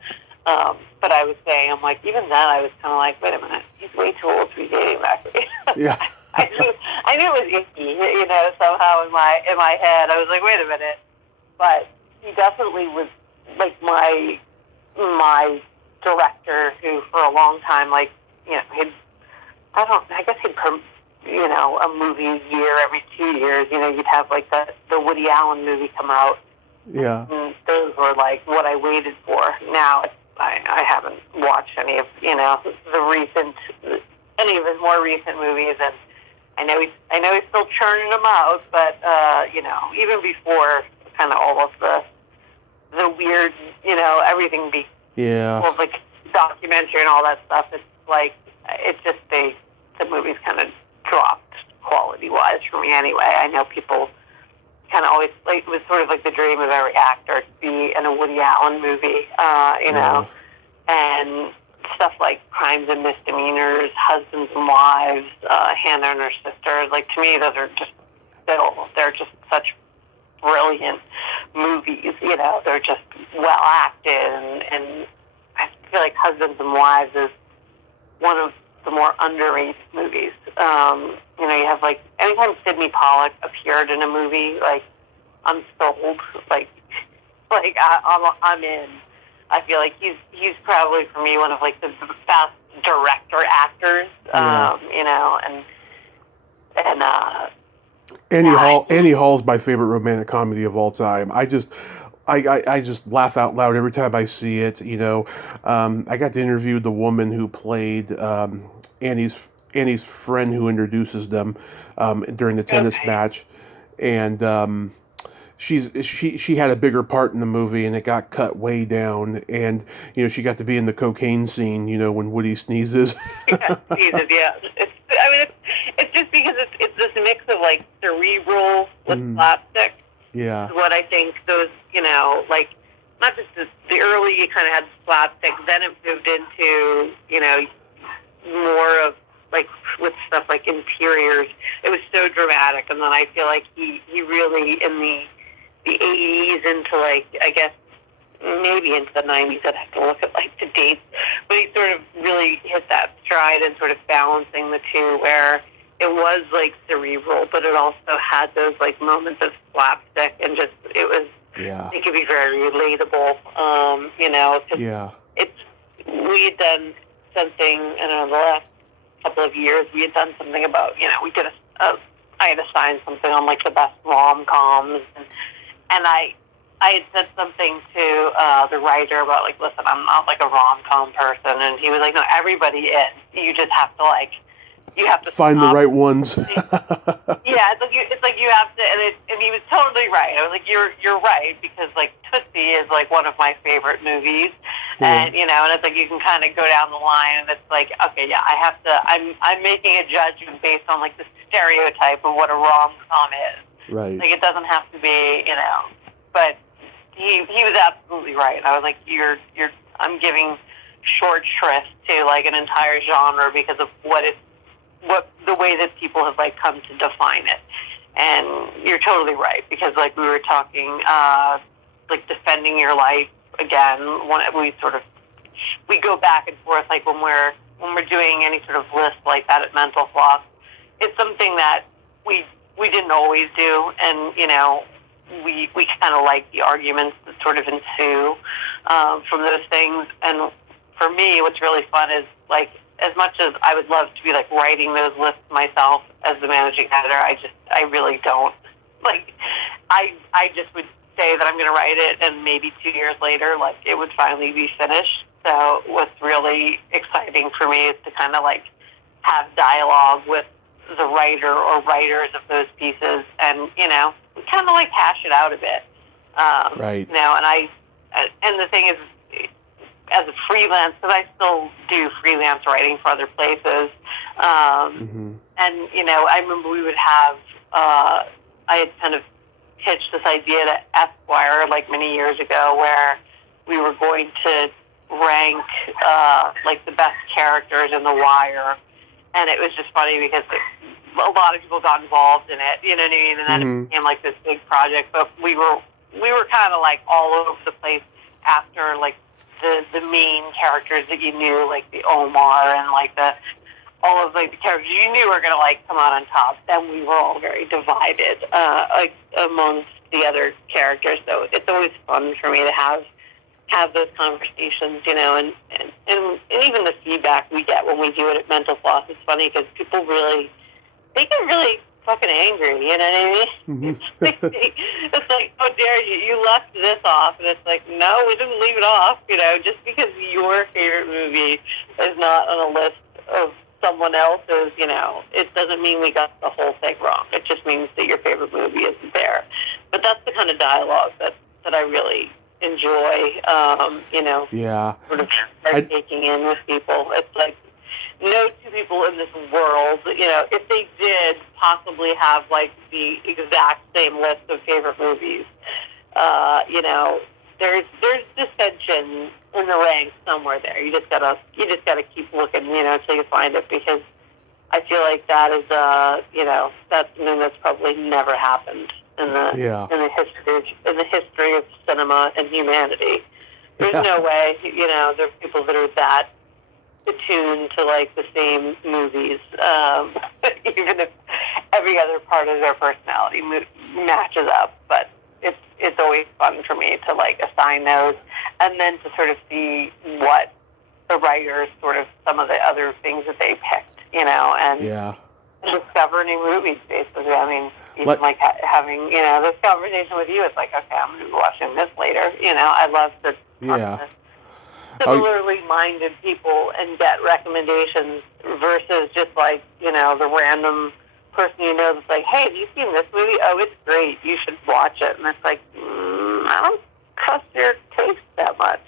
But I was saying, I'm even then I was kind of wait a minute, he's way too old to be dating back then. Yeah. I knew it was icky, somehow in my head. I was wait a minute. But he definitely was my director who for a long time I guess he'd a movie a year every 2 years. You'd have the Woody Allen movie come out. Yeah. And those were what I waited for. Now I haven't watched any of any of his more recent movies, and I know he's still churning them out. But even before kind of all of the weird, everything documentary and all that stuff. It's it's just the movie's kind of dropped quality-wise for me anyway. I know people kind of always, like, it was sort of like the dream of every actor to be in a Woody Allen movie, you know, and stuff like Crimes and Misdemeanors, Husbands and Wives, Hannah and Her Sisters. Like, to me, those are just they're just such brilliant movies, you know. They're just well acted, and I feel like Husbands and Wives is one of the more underrated movies. You know, you have, like, anytime Sidney Pollack appeared in a movie, like, I'm sold. I'm in. I feel like he's probably, for me, one of, like, the best director actors. You know, Annie Hall's my favorite romantic comedy of all time. I just laugh out loud every time I see it. You know, I got to interview the woman who played Annie's friend who introduces them during the tennis match, and she had a bigger part in the movie, and it got cut way down. And you know, she got to be in the cocaine scene. You know, when Woody sneezes. Yeah, sneezes. Yeah. It's just because it's this mix of, like, cerebral with slapstick. Yeah. What I think those, you know, like, not just the early, you kind of had slapstick, then it moved into, you know, more of, like, with stuff like Interiors. It was so dramatic, and then I feel like he really, in the 80s into, like, I guess, maybe into the 90s, I'd have to look at, like, the dates, but he sort of really hit that stride and sort of balancing the two, where it was, like, cerebral, but it also had those, like, moments of slapstick, and just, it could be very relatable, you know, because we had done something, I don't know, the last couple of years, we had done something about, you know, I had assigned something on, like, the best rom-coms, and I had said something to the writer about, like, listen, I'm not, like, a rom-com person, and he was like, no, everybody is. You just have to, like, you have to find the right ones. Yeah, it's like you have to, and he was totally right. I was like, you're right, because, like, Tootsie is, like, one of my favorite movies, and, you know, and it's like you can kind of go down the line, and it's like, okay, yeah, I have to, I'm making a judgment based on, like, the stereotype of what a rom-com is. Right. Like, it doesn't have to be, you know, but he was absolutely right. I was like, I'm giving short shrift to, like, an entire genre because of the way that people have, like, come to define it. And you're totally right, because, like, we were talking, like, defending your life again. We go back and forth, like, when we're doing any sort of list like that at Mental Floss. It's something that we didn't always do, and, you know, we kind of like the arguments that sort of ensue from those things. And for me, what's really fun is, like, as much as I would love to be, like, writing those lists myself as the managing editor, I really don't. Like, I just would say that I'm going to write it, and maybe 2 years later, like, it would finally be finished. So what's really exciting for me is to kind of, like, have dialogue with the writer or writers of those pieces, and, you know, kind of, like, hash it out a bit. Right. You know, and the thing is, as a freelance, because I still do freelance writing for other places, and, you know, I remember we would have, I had kind of pitched this idea to Esquire, like, many years ago, where we were going to rank, like, the best characters in The Wire, and it was just funny because a lot of people got involved in it, you know what I mean, and then it became, like, this big project, but we were kind of, like, all over the place after, like, the main characters that you knew, like the Omar and, like, all of, like, the characters you knew were going to, like, come out on top. Then we were all very divided, like, amongst the other characters. So it's always fun for me to have those conversations, you know, and even the feedback we get when we do it at Mental Floss. It's funny because people they get really fucking angry, you know what I mean? It's like, how dare you left this off, and it's like, no, we didn't leave it off, you know, just because your favorite movie is not on a list of someone else's, you know, it doesn't mean we got the whole thing wrong. It just means that your favorite movie isn't there. But that's the kind of dialogue that I really enjoy, you know, sort of taking in with people. It's like, no two people in this world, if they did possibly have like the exact same list of favorite movies, there's dissension in the ranks somewhere there. You just gotta keep looking, until you find it, because I feel like that is, that's something that's probably never happened in the history of cinema and humanity. There's no way, there's people that are that attuned to like the same movies, even if every other part of their personality matches up. But it's always fun for me to like assign those, and then to sort of see what the writers sort of some of the other things that they picked, and discover new movies. Basically, I mean, even like having this conversation with you, it's like, okay, I'm going to be watching this later. I love to talk to similarly minded people and get recommendations versus just like, the random person that's like, hey, have you seen this movie? Oh, it's great. You should watch it. And it's like, I don't trust your taste that much.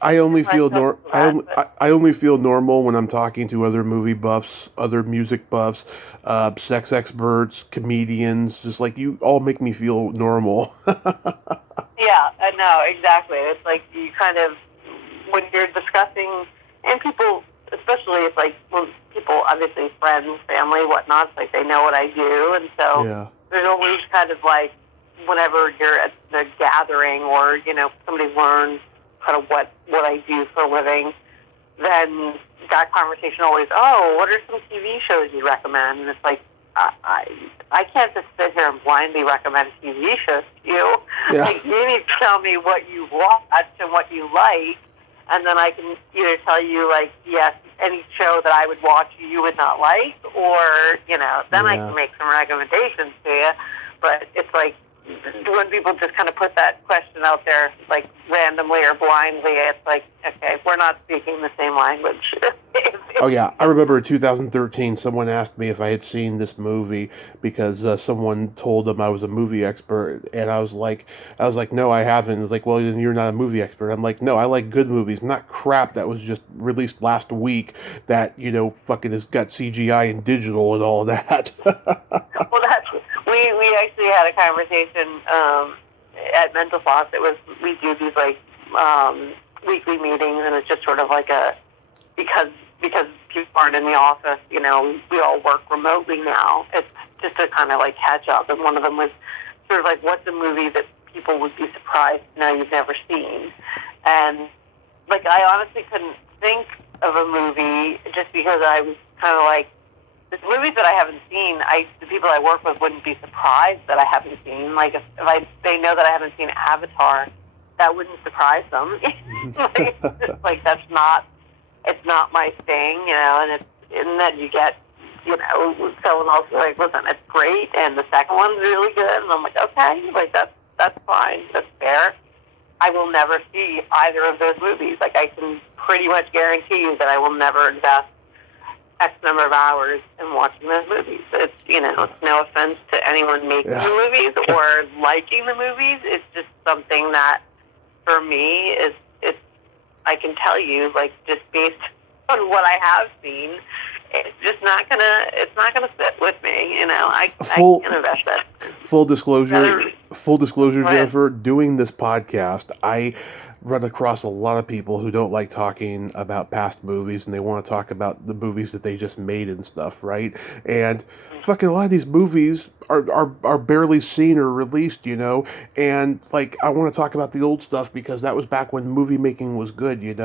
I only feel I only feel normal when I'm talking to other movie buffs, other music buffs, sex experts, comedians. Just like, you all make me feel normal. Yeah, I know, exactly. It's like you kind of, when you're discussing, and people, especially it's like, when people, obviously friends, family, whatnot, it's like they know what I do, and so there's always kind of like, whenever you're at the gathering or, somebody learns kind of what I do for a living, then that conversation always, oh, what are some TV shows you recommend? And it's like, I can't just sit here and blindly recommend TV shows to you. Yeah. Like, you need to tell me what you watch and what you like, and then I can either tell you, like, yes, any show that I would watch you would not like, or, then I can make some recommendations to you. But it's like, when people just kind of put that question out there, like, randomly or blindly, it's like, okay, we're not speaking the same language. Oh, yeah. I remember in 2013, someone asked me if I had seen this movie because someone told them I was a movie expert, and I was like, no, I haven't. It's like, well, then you're not a movie expert. I'm like, no, I like good movies, not crap that was just released last week that, fucking has got CGI and digital and all of that. Well, we actually had a conversation at Mental Floss. We do these like weekly meetings, and it's just sort of like because people aren't in the office, we all work remotely now. It's just to kind of like catch up. And one of them was sort of like, what's a movie that people would be surprised to know you've never seen? And like, I honestly couldn't think of a movie just because I was kind of like, the movies that I haven't seen, the people I work with wouldn't be surprised that I haven't seen. Like, if they know that I haven't seen Avatar, that wouldn't surprise them. Like, it's just like, it's not my thing, and then you get, someone else like, listen, it's great, and the second one's really good, and I'm like, okay, like, that's fine, that's fair. I will never see either of those movies. Like, I can pretty much guarantee you that I will never invest X number of hours in watching those movies. It's, it's no offense to anyone making the movies or liking the movies. It's just something that, for me, it's I can tell you, like, just based on what I have seen, it's just not gonna fit with me. I can't invest that. Full disclosure, Jennifer, doing this podcast, I run across a lot of people who don't like talking about past movies, and they want to talk about the movies that they just made and stuff, right? And fucking a lot of these movies are barely seen or released, and like, I want to talk about the old stuff because that was back when movie making was good, and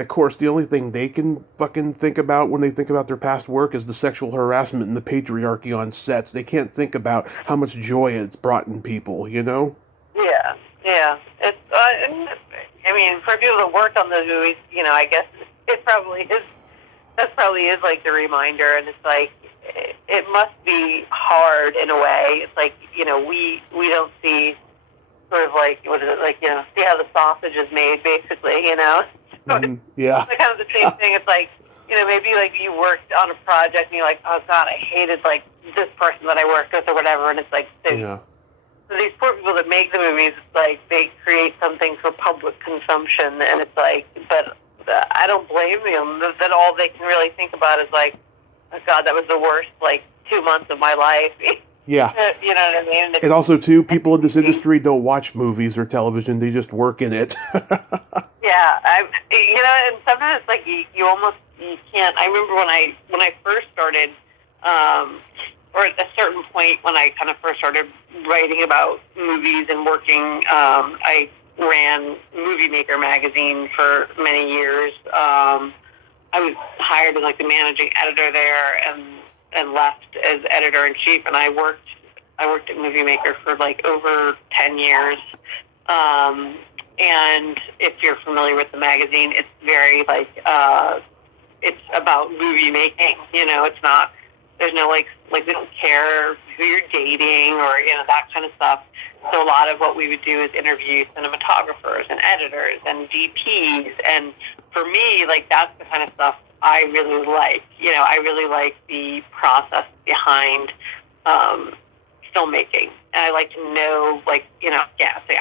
of course the only thing they can fucking think about when they think about their past work is the sexual harassment and the patriarchy on sets. They can't think about how much joy it's brought in people, Yeah. It's I mean, for people that worked on those movies, I guess it probably is. That probably is like the reminder, and it's like, it must be hard in a way. It's like, we don't see sort of like, what is it, like, see how the sausage is made, basically, So yeah. It's kind of the same thing. It's like, maybe like you worked on a project and you're like, oh God, I hated like this person that I worked with or whatever, and it's like, so these poor people that make the movies, it's like they create something for public consumption, and it's like, but I don't blame them. That all they can really think about is like, oh God, that was the worst 2 months of my life. Yeah. You know what I mean? And also, too, people in this industry don't watch movies or television; they just work in it. Yeah, and sometimes you can't. I remember when I first started, or at a certain point when I kind of first started writing about movies and working, I ran Movie Maker magazine for many years. I was hired as the managing editor there, and left as editor in chief, and I worked at Movie Maker for over 10 years. And if you're familiar with the magazine, it's very it's about movie making. It's not. There's no we don't care who you're dating or that kind of stuff. So a lot of what we would do is interview cinematographers and editors and DPs, and for me, that's the kind of stuff I really like. I really like the process behind filmmaking, and I like to know, I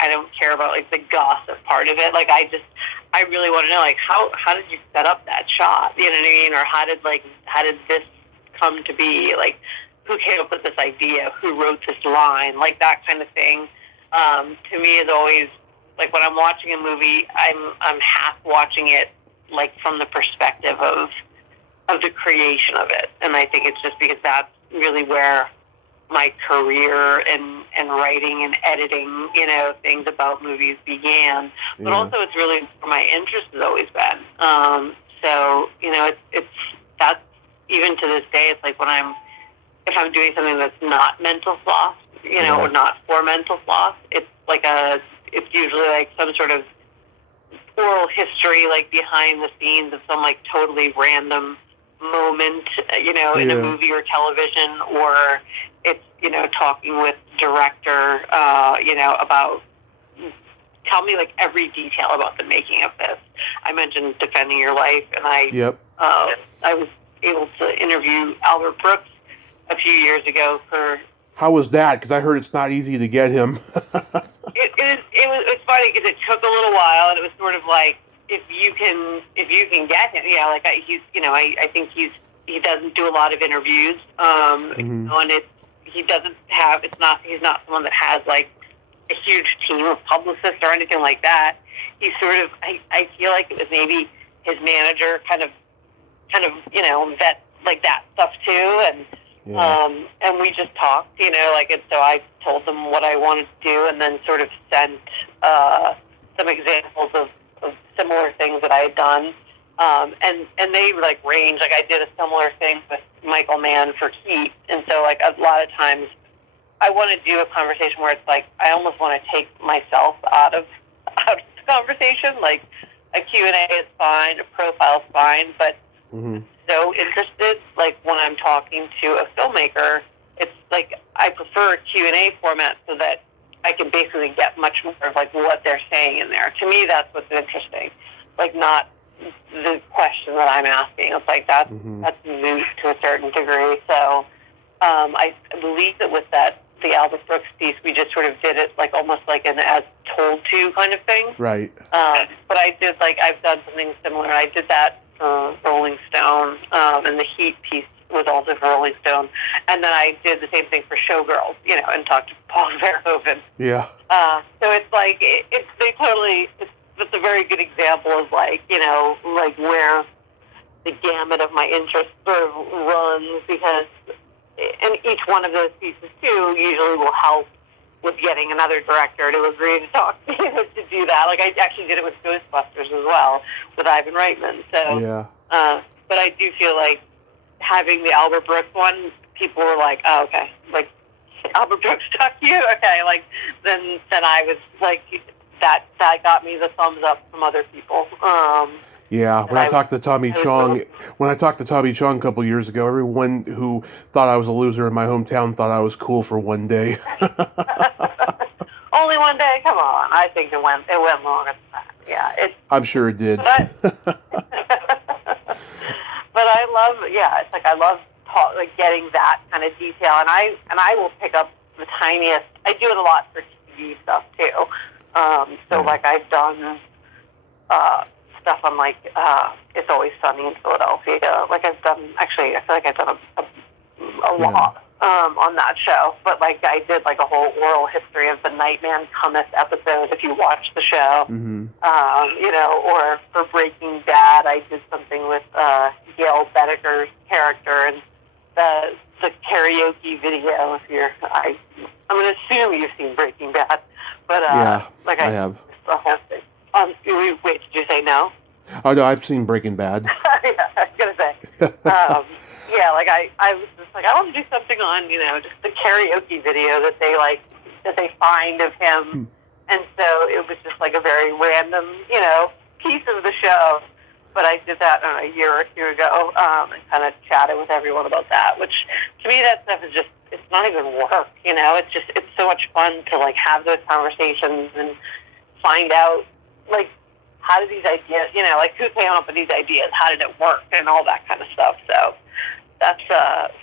don't care about the gossip part of it. I really want to know, how did you set up that shot? You know what I mean? Or how did this come to be? Who came up with this idea? Who wrote this line? That kind of thing. To me, is always when I'm watching a movie, I'm half watching it from the perspective of the creation of it, and I think it's just because that's really where my career and writing and editing, things about movies began. But also, it's really where my interest has always been. So it's that's even to this day. It's if I'm doing something that's not mental floss, or not for mental floss, it's it's usually some sort of oral history, behind the scenes of some totally random moment, in a movie or television, or it's talking with director, about tell me every detail about the making of this. I mentioned Defending Your Life, and I was able to interview Albert Brooks a few years ago for. How was that? Because I heard it's not easy to get him. It's funny because it took a little while, and it was sort of if you can get him, I think he doesn't do a lot of interviews, and he's not someone that has a huge team of publicists or anything like that. He's sort of, I feel like it was maybe his manager kind of vet that stuff too, and we just talked, and so I told them what I wanted to do, and then sort of sent some examples of similar things that I had done, and they range. I did a similar thing with Michael Mann for Heat, and so a lot of times I want to do a conversation where it's I almost want to take myself out of the conversation. A Q&A is fine, a profile is fine, but so interested, when I'm talking to a filmmaker, it's I prefer a Q&A format so that I can basically get much more of what they're saying in there. To me, that's what's interesting, not the question that I'm asking. It's that's moot to a certain degree. So I believe that with the Albert Brooks piece, we just sort of did it almost an as told to kind of thing. Right. But I did I've done something similar. I did that for Rolling Stone, and the Heat piece was also for Rolling Stone. And then I did the same thing for Showgirls, and talked to Paul Verhoeven. Yeah. So it's a very good example of where the gamut of my interests sort of runs, because and each one of those pieces too usually will help with getting another director to agree to talk to do that. I actually did it with Ghostbusters as well with Ivan Reitman. So but I do feel having the Albert Brooks one, people were oh, okay, Albert Brooks talk to you, okay, then I was that got me the thumbs up from other people. When I talked to Tommy Chong a couple years ago, everyone who thought I was a loser in my hometown thought I was cool for one day. Only one day? Come on. I think it went longer than that. Yeah, I'm sure it did. But I love, I love getting that kind of detail, and I will pick up the tiniest. I do it a lot for TV stuff too. I've done stuff on like It's Always Sunny in Philadelphia. Like I feel like I've done a lot on that show. But like I did like a whole oral history of the Nightman Cometh episode. If you watch the show, or for Breaking Bad, I did something with Gail Bedeker's character and the karaoke video. I'm going to assume you've seen Breaking Bad, but I have. The whole thing. Wait, did you say no? Oh no, I've seen Breaking Bad. Yeah, I was gonna say. Like I was just like, I want to do something on, just the karaoke video that they find of him, and so it was just like a very random, piece of the show. But I did that a year or two ago, and kind of chatted with everyone about that. Which to me, that stuff is it's not even work, It's so much fun to like have those conversations and find out like how did these ideas, who came up with these ideas, how did it work, and all that kind of stuff. So that's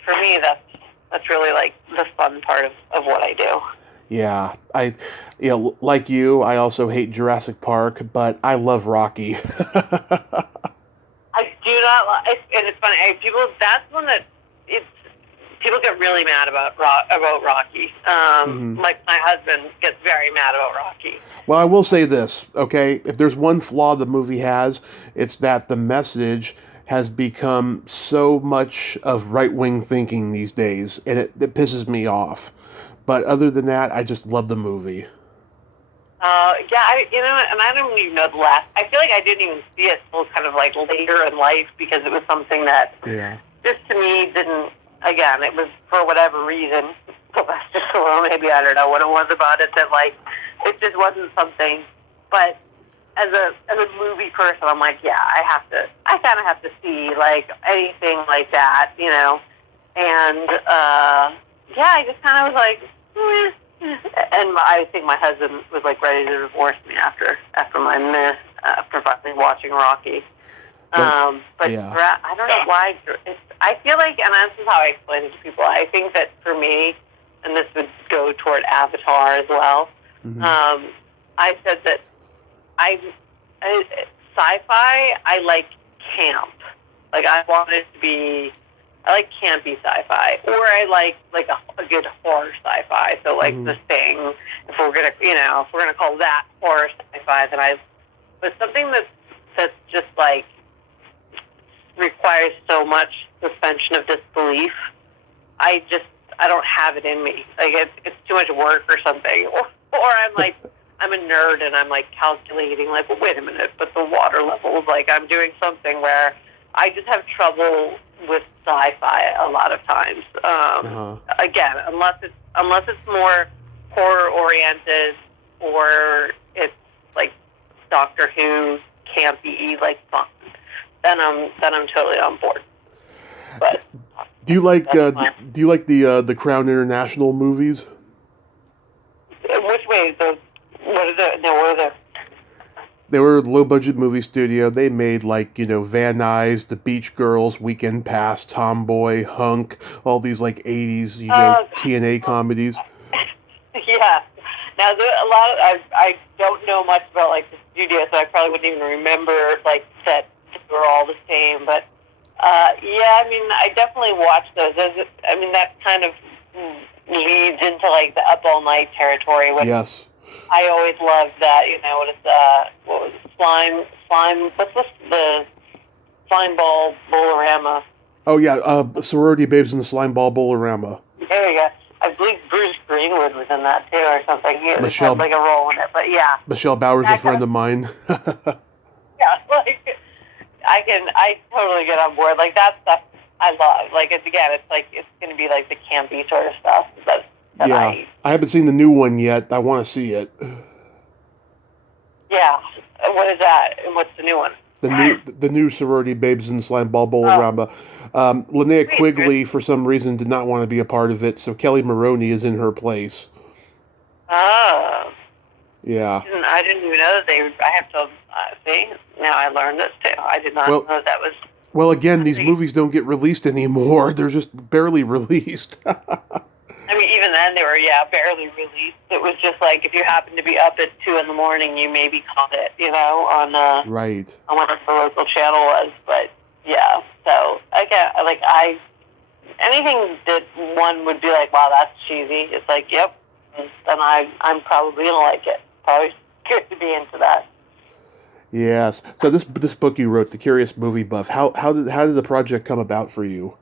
for me, that's really like the fun part of what I do. Yeah, like you, I also hate Jurassic Park, but I love Rocky. I do not, and it's funny. That's one that people get really mad about Rocky. Like my husband gets very mad about Rocky. Well, I will say this, okay? If there's one flaw the movie has, it's that the message has become so much of right-wing thinking these days, and it pisses me off. But other than that, I just love the movie. And I don't even know the last. I feel like I didn't even see it until kind of like later in life because it was something that just to me didn't. Again, it was for whatever reason. Maybe I don't know what it was about it that like it just wasn't something. But as a movie person, I'm like, I kind of have to see like anything like that, And I just kind of was like. And I think my husband was like ready to divorce me after finally watching Rocky. I don't know why. I feel like, and this is how I explain it to people. I think that for me, and this would go toward Avatar as well. I said that sci-fi. I like camp. Like I want it to be. I like campy sci-fi, or I like a good horror sci-fi. So like The Thing, if we're gonna call that horror sci-fi, but something that's just like requires so much suspension of disbelief. I don't have it in me. Like it's too much work or something, or I'm like I'm a nerd and I'm like calculating like, well, wait a minute, but the water levels, like I'm doing something where I just have trouble with sci-fi a lot of times. Again, unless it's more horror oriented or it's like Doctor Who campy like fun, then I'm totally on board. But do you like the Crown International movies? Which way? What are the? They were a low-budget movie studio. They made, Van Nuys, The Beach Girls, Weekend Pass, Tomboy, Hunk, all these, 80s, TNA comedies. Yeah. Now, a lot of, I don't know much about, the studio, so I probably wouldn't even remember, that they were all the same. But, I definitely watch those. That kind of leads into, the Up All Night territory. Yes. I always loved that, what was it, slime, what's this, the slime ball bolorama. Oh, yeah, Sorority Babes in the Slime Ball Bolorama. There you go. I believe Bruce Greenwood was in that, too, or something. He had, a role in it, but yeah. Michelle Bauer's a friend of mine. Yeah, I totally get on board. That stuff I love. It's going to be, the campy sort of stuff, I haven't seen the new one yet. I want to see it. Yeah. What is that? And what's the new one? The new Sorority Babes in Slime Ball Bolorama. Linnea Quigley, for some reason, did not want to be a part of it, so Kelly Maroney is in her place. Oh. Yeah. I didn't even know that I have to, see, now I learned this too. I did not know that was... Well, again, these movies don't get released anymore. They're just barely released. Even even then they were, barely released. It was just like if you happened to be up at 2 in the morning, you maybe caught it, Right. on whatever the local channel was. But yeah, so anything that one would be like, wow, that's cheesy. It's like, yep, then I'm probably gonna like it. Probably good to be into that. Yes. So this book you wrote, The Curious Movie Buff, how did the project come about for you?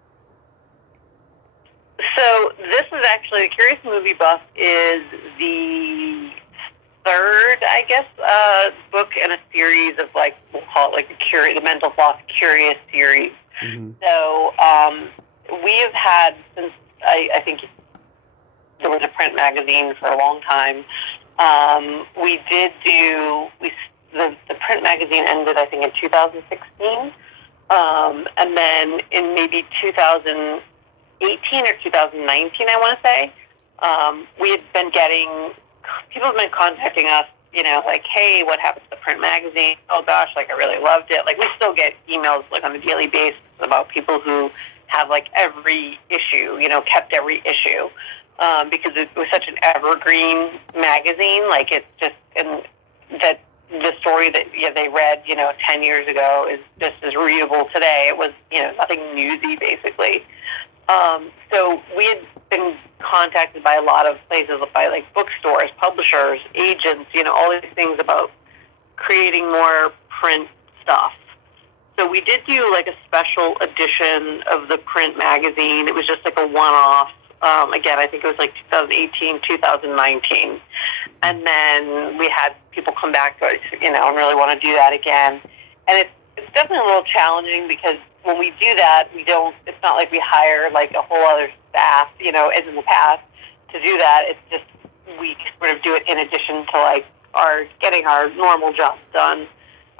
So this is actually The Curious Movie Buff is the third, I guess, book in a series of we'll call it the Mental Floss Curious series. Mm-hmm. So we have had since I think there was a print magazine for a long time. The print magazine ended, I think, in 2016. And then in maybe 2018 or 2019, I want to say, we had been people have been contacting us, hey, what happened to the print magazine? Oh gosh, I really loved it. We still get emails on a daily basis about people who have every issue, kept every issue. Because it was such an evergreen magazine, it's just, and that the story that they read, 10 years ago is just as readable today. It was, nothing newsy, basically. So we had been contacted by a lot of places, by bookstores, publishers, agents, all these things about creating more print stuff. So we did do a special edition of the print magazine. It was just a one-off. Again, I think it was 2018, 2019. And then we had people come back to us, and really want to do that again. And it's definitely a little challenging because when we do that, it's not like we hire a whole other staff, as in the past to do that. It's just, we sort of do it in addition to our getting our normal jobs done.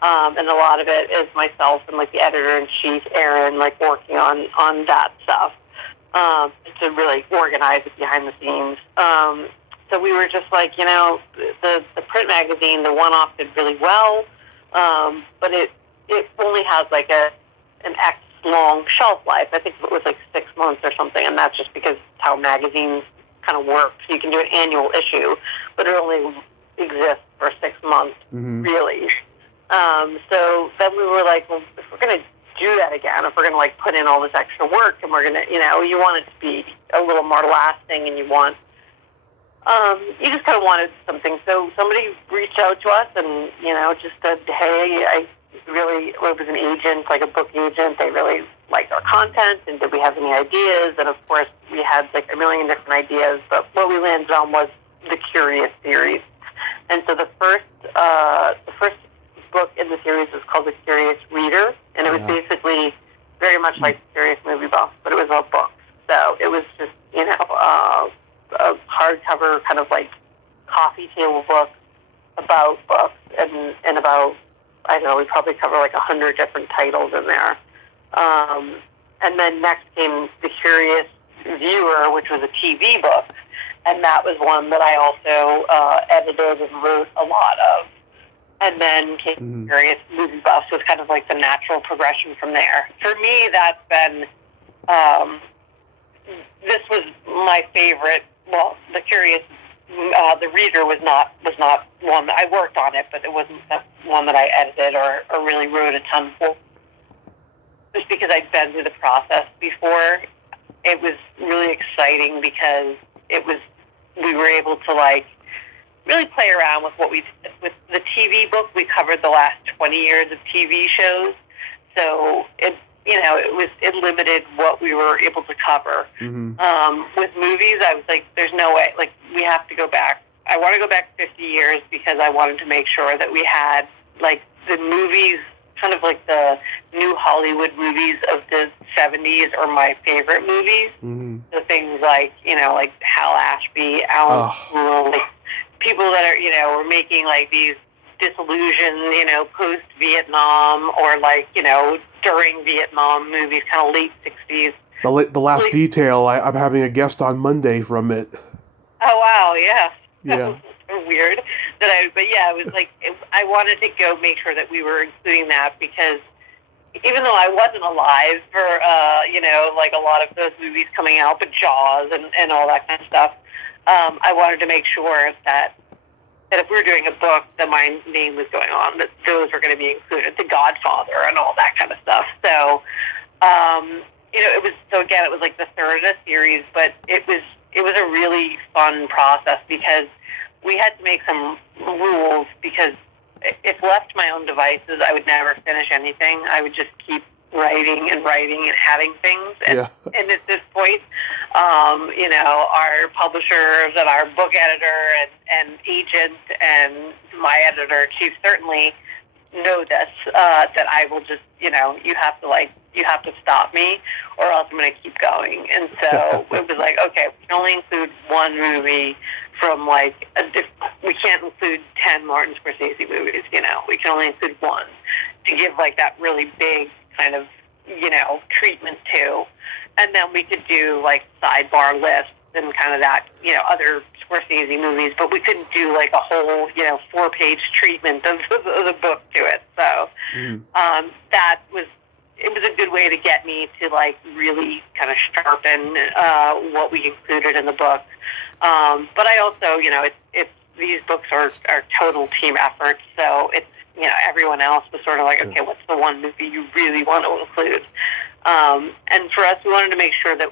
And a lot of it is myself and the editor-in-chief, Erin, working on that stuff. To really organize it behind the scenes. So we were just the print magazine, the one-off did really well, but it only has an X long shelf life. I think it was 6 months or something, and that's just because how magazines kind of work. So you can do an annual issue, but it only exists for 6 months, really. So then we were well, if we're going to do that again, if we're going to put in all this extra work, and we're going to, you want it to be a little more lasting, and you just kind of wanted something. So somebody reached out to us and, just said, hey, it was an agent, a book agent. They really liked our content, and did we have any ideas? And of course, we had a million different ideas, but what we landed on was the Curious series. And so the first book in the series was called The Curious Reader, and it was basically very much like The Curious Movie Buff, but it was a book. So it was just, a hardcover kind of coffee table book about books and about, I don't know, we probably cover 100 different titles in there. And then next came The Curious Viewer, which was a TV book, and that was one that I also edited and wrote a lot of. And then came Curious Movie Buffs was kind of the natural progression from there. For me, that's been, this was my favorite. Well, The Curious, the Reader was not one that I worked on it, but it wasn't one that I edited or really wrote a ton for. Just because I'd been through the process before, it was really exciting because we were able to really play around with what we did. With the TV book, we covered the last 20 years of TV shows. So it limited what we were able to cover. With movies, I was there's no way. We have to go back. I want to go back 50 years because I wanted to make sure that we had the movies, kind of the new Hollywood movies of the 70s are my favorite movies. The things Hal Ashby, Alan Poole, people that are, were making these disillusioned, post-Vietnam or during Vietnam movies, kind of late 60s. The Last Detail, I'm having a guest on Monday from it. Oh, wow, yeah. Yeah. So weird. But yeah, it was I wanted to go make sure that we were including that because even though I wasn't alive for, like a lot of those movies coming out, but Jaws and all that kind of stuff, I wanted to make sure that if we were doing a book that my name was going on, that those were going to be included, The Godfather and all that kind of stuff. So, it was like the third in a series, but it was a really fun process because we had to make some rules because if left to my own devices, I would never finish anything. I would just keep writing and adding things. And at this point, our publishers and our book editor and agent and my editor chief certainly know this, that I will just, you have to stop me or else I'm going to keep going. And so it was like, okay, we can only include one movie from we can't include 10 Martin Scorsese movies, we can only include one to give that really big kind of, treatment to. And then we could do sidebar lists and kind of that, other Scorsese movies, but we couldn't do a whole, 4-page treatment of the book to it. So it was a good way to get me to really kind of sharpen what we included in the book. But I also, it's these books are total team efforts, so it's, everyone else was sort of okay, what's the one movie you really want to include? And for us, we wanted to make sure that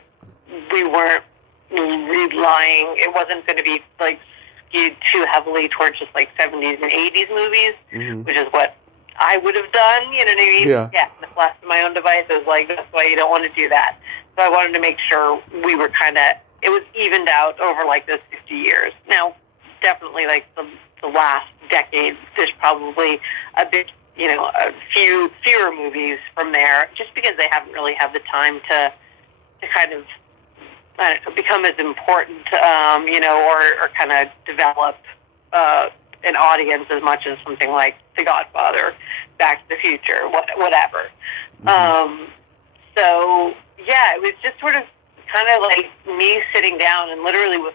we weren't relying, it wasn't going to be skewed too heavily towards just 70s and 80s movies, which is what I would have done, you know what I mean? Yeah. Left to my own devices, that's why you don't want to do that. So I wanted to make sure we were it was evened out over those 50 years. Now, definitely the last decade, there's probably a bit, a fewer movies from there, just because they haven't really had the time to kind of become as important, or kind of develop an audience as much as something like The Godfather, Back to the Future, whatever. So, yeah, it was just sort of kind of me sitting down and literally with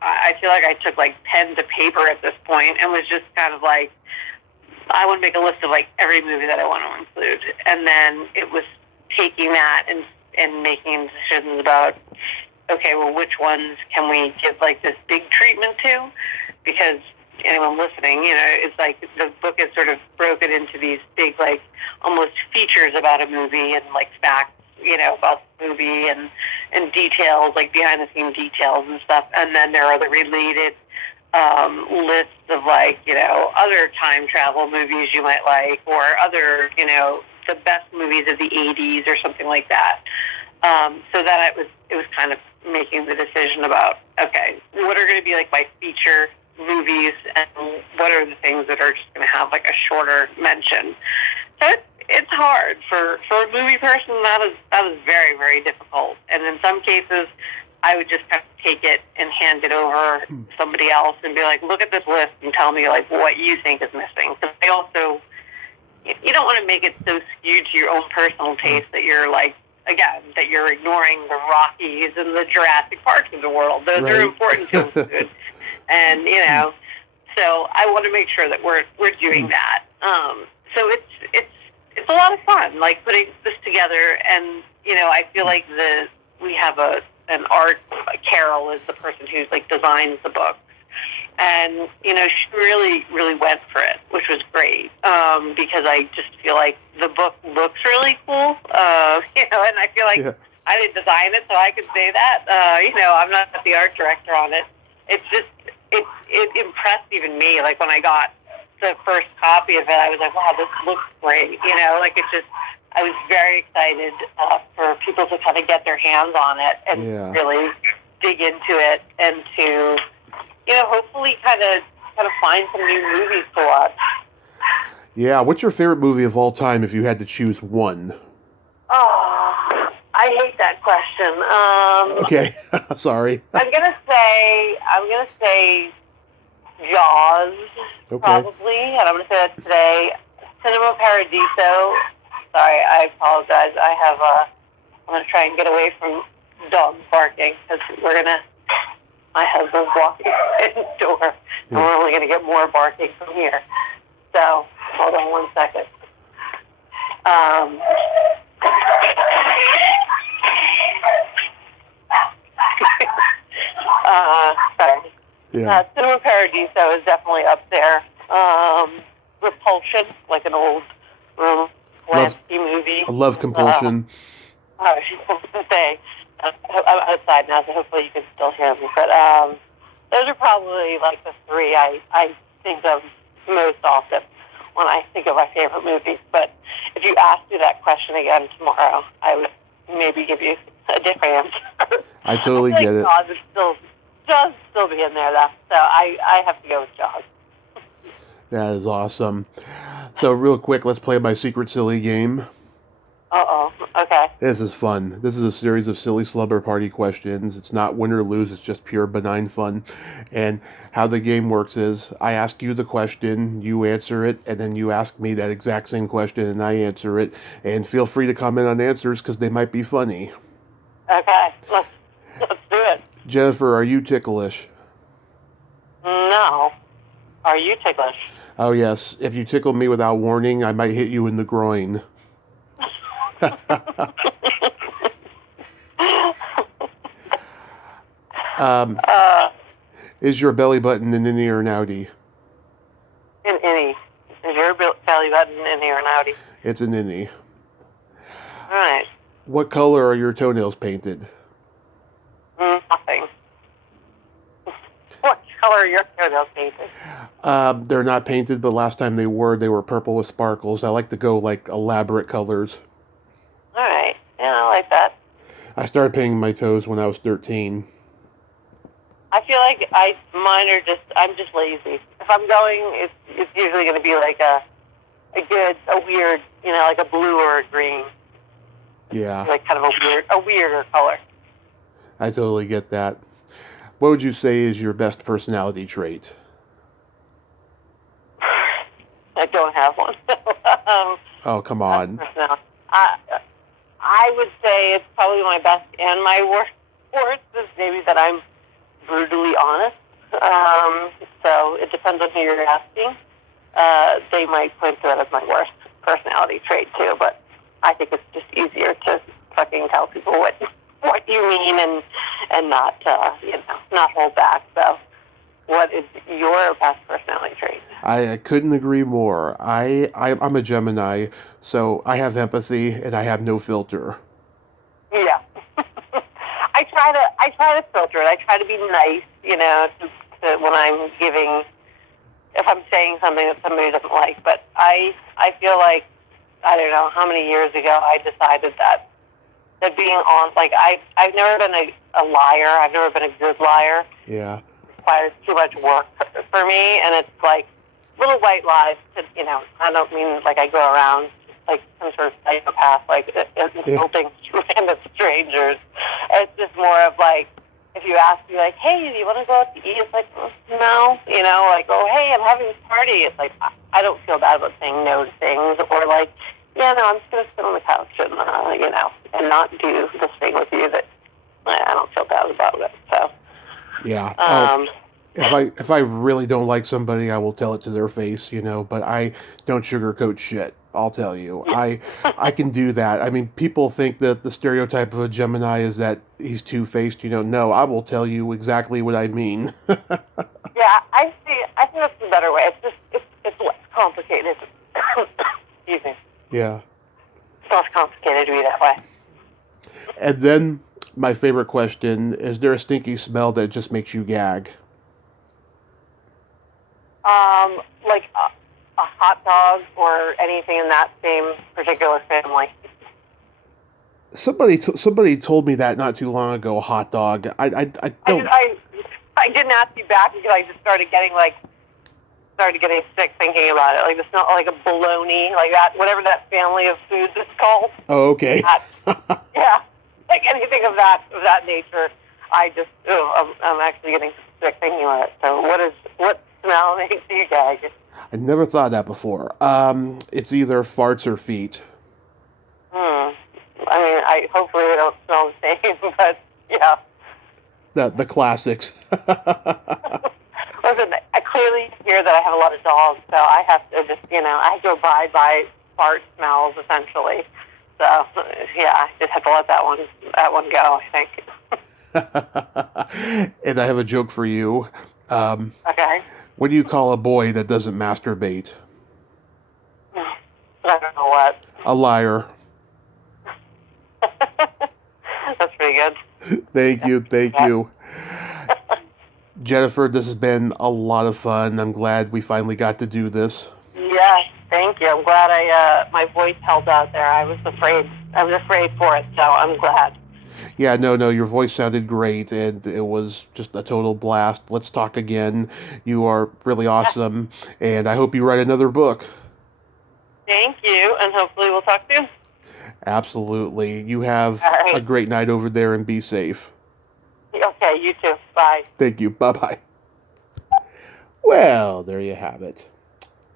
I feel like I took pen to paper at this point and was just kind of I want to make a list of every movie that I want to include. And then it was taking that and making decisions about, okay, well, which ones can we give this big treatment to? Because anyone listening, it's the book is sort of broken into these big, almost features about a movie and facts, about the movie and details, behind the scenes details and stuff. And then there are the related lists of other time travel movies you might like, or other, the best movies of the 80s or something like that. So that it was kind of making the decision about, okay, what are going to be my feature movies and what are the things that are just going to have a shorter mention. So it's hard for a movie person. That was very, very difficult. And in some cases, I would just kind of take it and hand it over to somebody else and be look at this list and tell me what you think is missing. Because they also, you don't want to make it so skewed to your own personal taste that you're again, that you're ignoring the Rockies and the Jurassic Parks of the world. Those are important to include. And, so I want to make sure that we're doing that. So it's a lot of fun, putting this together. And, I feel we have an art, Carol is the person who designs the books. And, she really, really went for it, which was great, because I just feel the book looks really cool, and I feel I didn't design it, so I could say that. I'm not the art director on it. It's just, it impressed even me. When I got the first copy of it, I was wow, this looks great. It's just, I was very excited for people to kind of get their hands on it and really dig into it and to, hopefully kind of find some new movies to watch. Yeah, what's your favorite movie of all time if you had to choose one? Oh, I hate that question. Okay, sorry. I'm gonna say Jaws, probably, and I'm gonna say that today. Cinema Paradiso. Sorry, I apologize. I'm gonna try and get away from dogs barking because my husband's walking in the door, and we're only gonna get more barking from here. So hold on one second. Um, sorry. Yeah. Cinema Paradiso is definitely up there. Repulsion, like an old Polanski movie. I love Compulsion. I was just going to say, I'm outside now, so hopefully you can still hear me. But those are probably like the three I think of most often when I think of my favorite movies. But if you ask me that question again tomorrow, I would maybe give you a different answer. I totally get it. Jaws is still be in there, though. So I have to go with Jaws. That is awesome. So real quick, let's play my secret silly game. Uh-oh. Okay. This is fun. This is a series of silly slumber party questions. It's not win or lose. It's just pure benign fun. And how the game works is I ask you the question, you answer it, and then you ask me that exact same question and I answer it. And feel free to comment on answers because they might be funny. Okay. Let's do it. Jennifer, are you ticklish? No. Are you ticklish? Oh, yes. If you tickle me without warning, I might hit you in the groin. Is your belly button an innie or an outie? An innie. Is your belly button an innie or an outie? It's an innie. All right. What color are your toenails painted? Nothing. What color are your toenails painted? They're not painted, but last time they were purple with sparkles. I like to go like elaborate colors. All right. Yeah, I like that. I started painting my toes when I was 13. I feel like I'm just lazy. If I'm going, it's usually going to be like a weird, like a blue or a green. Yeah. Like kind of a weirder color. I totally get that. What would you say is your best personality trait? I don't have one. Oh, come on. I would say it's probably my best and my worst is maybe that I'm brutally honest. So it depends on who you're asking. They might point to that as my worst personality trait too, but I think it's just easier to fucking tell people what you mean and not not hold back. So what is your best personality trait? I couldn't agree more. I'm a Gemini, so I have empathy and I have no filter. Yeah. I try to filter it. I try to be nice, to when I'm giving, if I'm saying something that somebody doesn't like. But I feel like, I don't know how many years ago I decided that being on, like, I've never been a liar. I've never been a good liar. Yeah. It requires too much work for me, and it's like little white lies. I don't mean like I go around like some sort of psychopath, like insulting random strangers. It's just more of like, if you ask me like, hey, do you want to go out to eat? It's like, no, like, oh, hey, I'm having a party. It's like, I don't feel bad about saying no to things, or like, yeah, no, I'm just going to sit on the couch and, and not do this thing with you that I don't feel bad about it. So, yeah. If I really don't like somebody, I will tell it to their face, but I don't sugarcoat shit. I'll tell you. I can do that. I mean, people think that the stereotype of a Gemini is that he's two-faced. No, I will tell you exactly what I mean. Yeah, I see. I think that's the better way. It's less complicated. Excuse me. Yeah. It's less complicated to be that way. And then my favorite question, is there a stinky smell that just makes you gag? Like a hot dog or anything in that same particular family. Somebody told me that not too long ago. Hot dog. I don't. I didn't ask you back because I just started getting sick thinking about it. Like the smell, like a bologna, like that, whatever that family of foods is called. Oh, okay. Yeah, like anything of that nature. I'm actually getting sick thinking about it. So what smell makes you gag? I never thought of that before. It's either farts or feet. I mean, hopefully they don't smell the same, but yeah. The classics. Listen, I clearly hear that I have a lot of dogs, so I have to just, I have to abide by fart smells, essentially. So, yeah, I just had to let that one go, I think. And I have a joke for you. Okay. What do you call a boy that doesn't masturbate? I don't know what. A liar. That's pretty good. Thank you. Thank Yeah. you. Jennifer, this has been a lot of fun. I'm glad we finally got to do this. Yes, thank you. I'm glad my voice held out there. I was afraid for it, so I'm glad. Yeah, no, your voice sounded great, and it was just a total blast. Let's talk again. You are really awesome, and I hope you write another book. Thank you, and hopefully we'll talk soon. Absolutely. You have All right. a great night over there, and be safe. Okay, you too. Bye. Thank you. Bye-bye. Well, there you have it.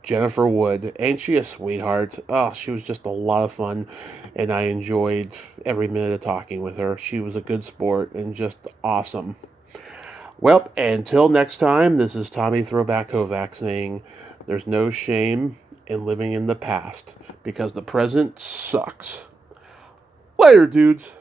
Jennifer Wood. Ain't she a sweetheart? Oh, she was just a lot of fun, and I enjoyed every minute of talking with her. She was a good sport and just awesome. Well, until next time, this is Tommy Throwback Kovac saying there's no shame in living in the past because the present sucks. Later, dudes.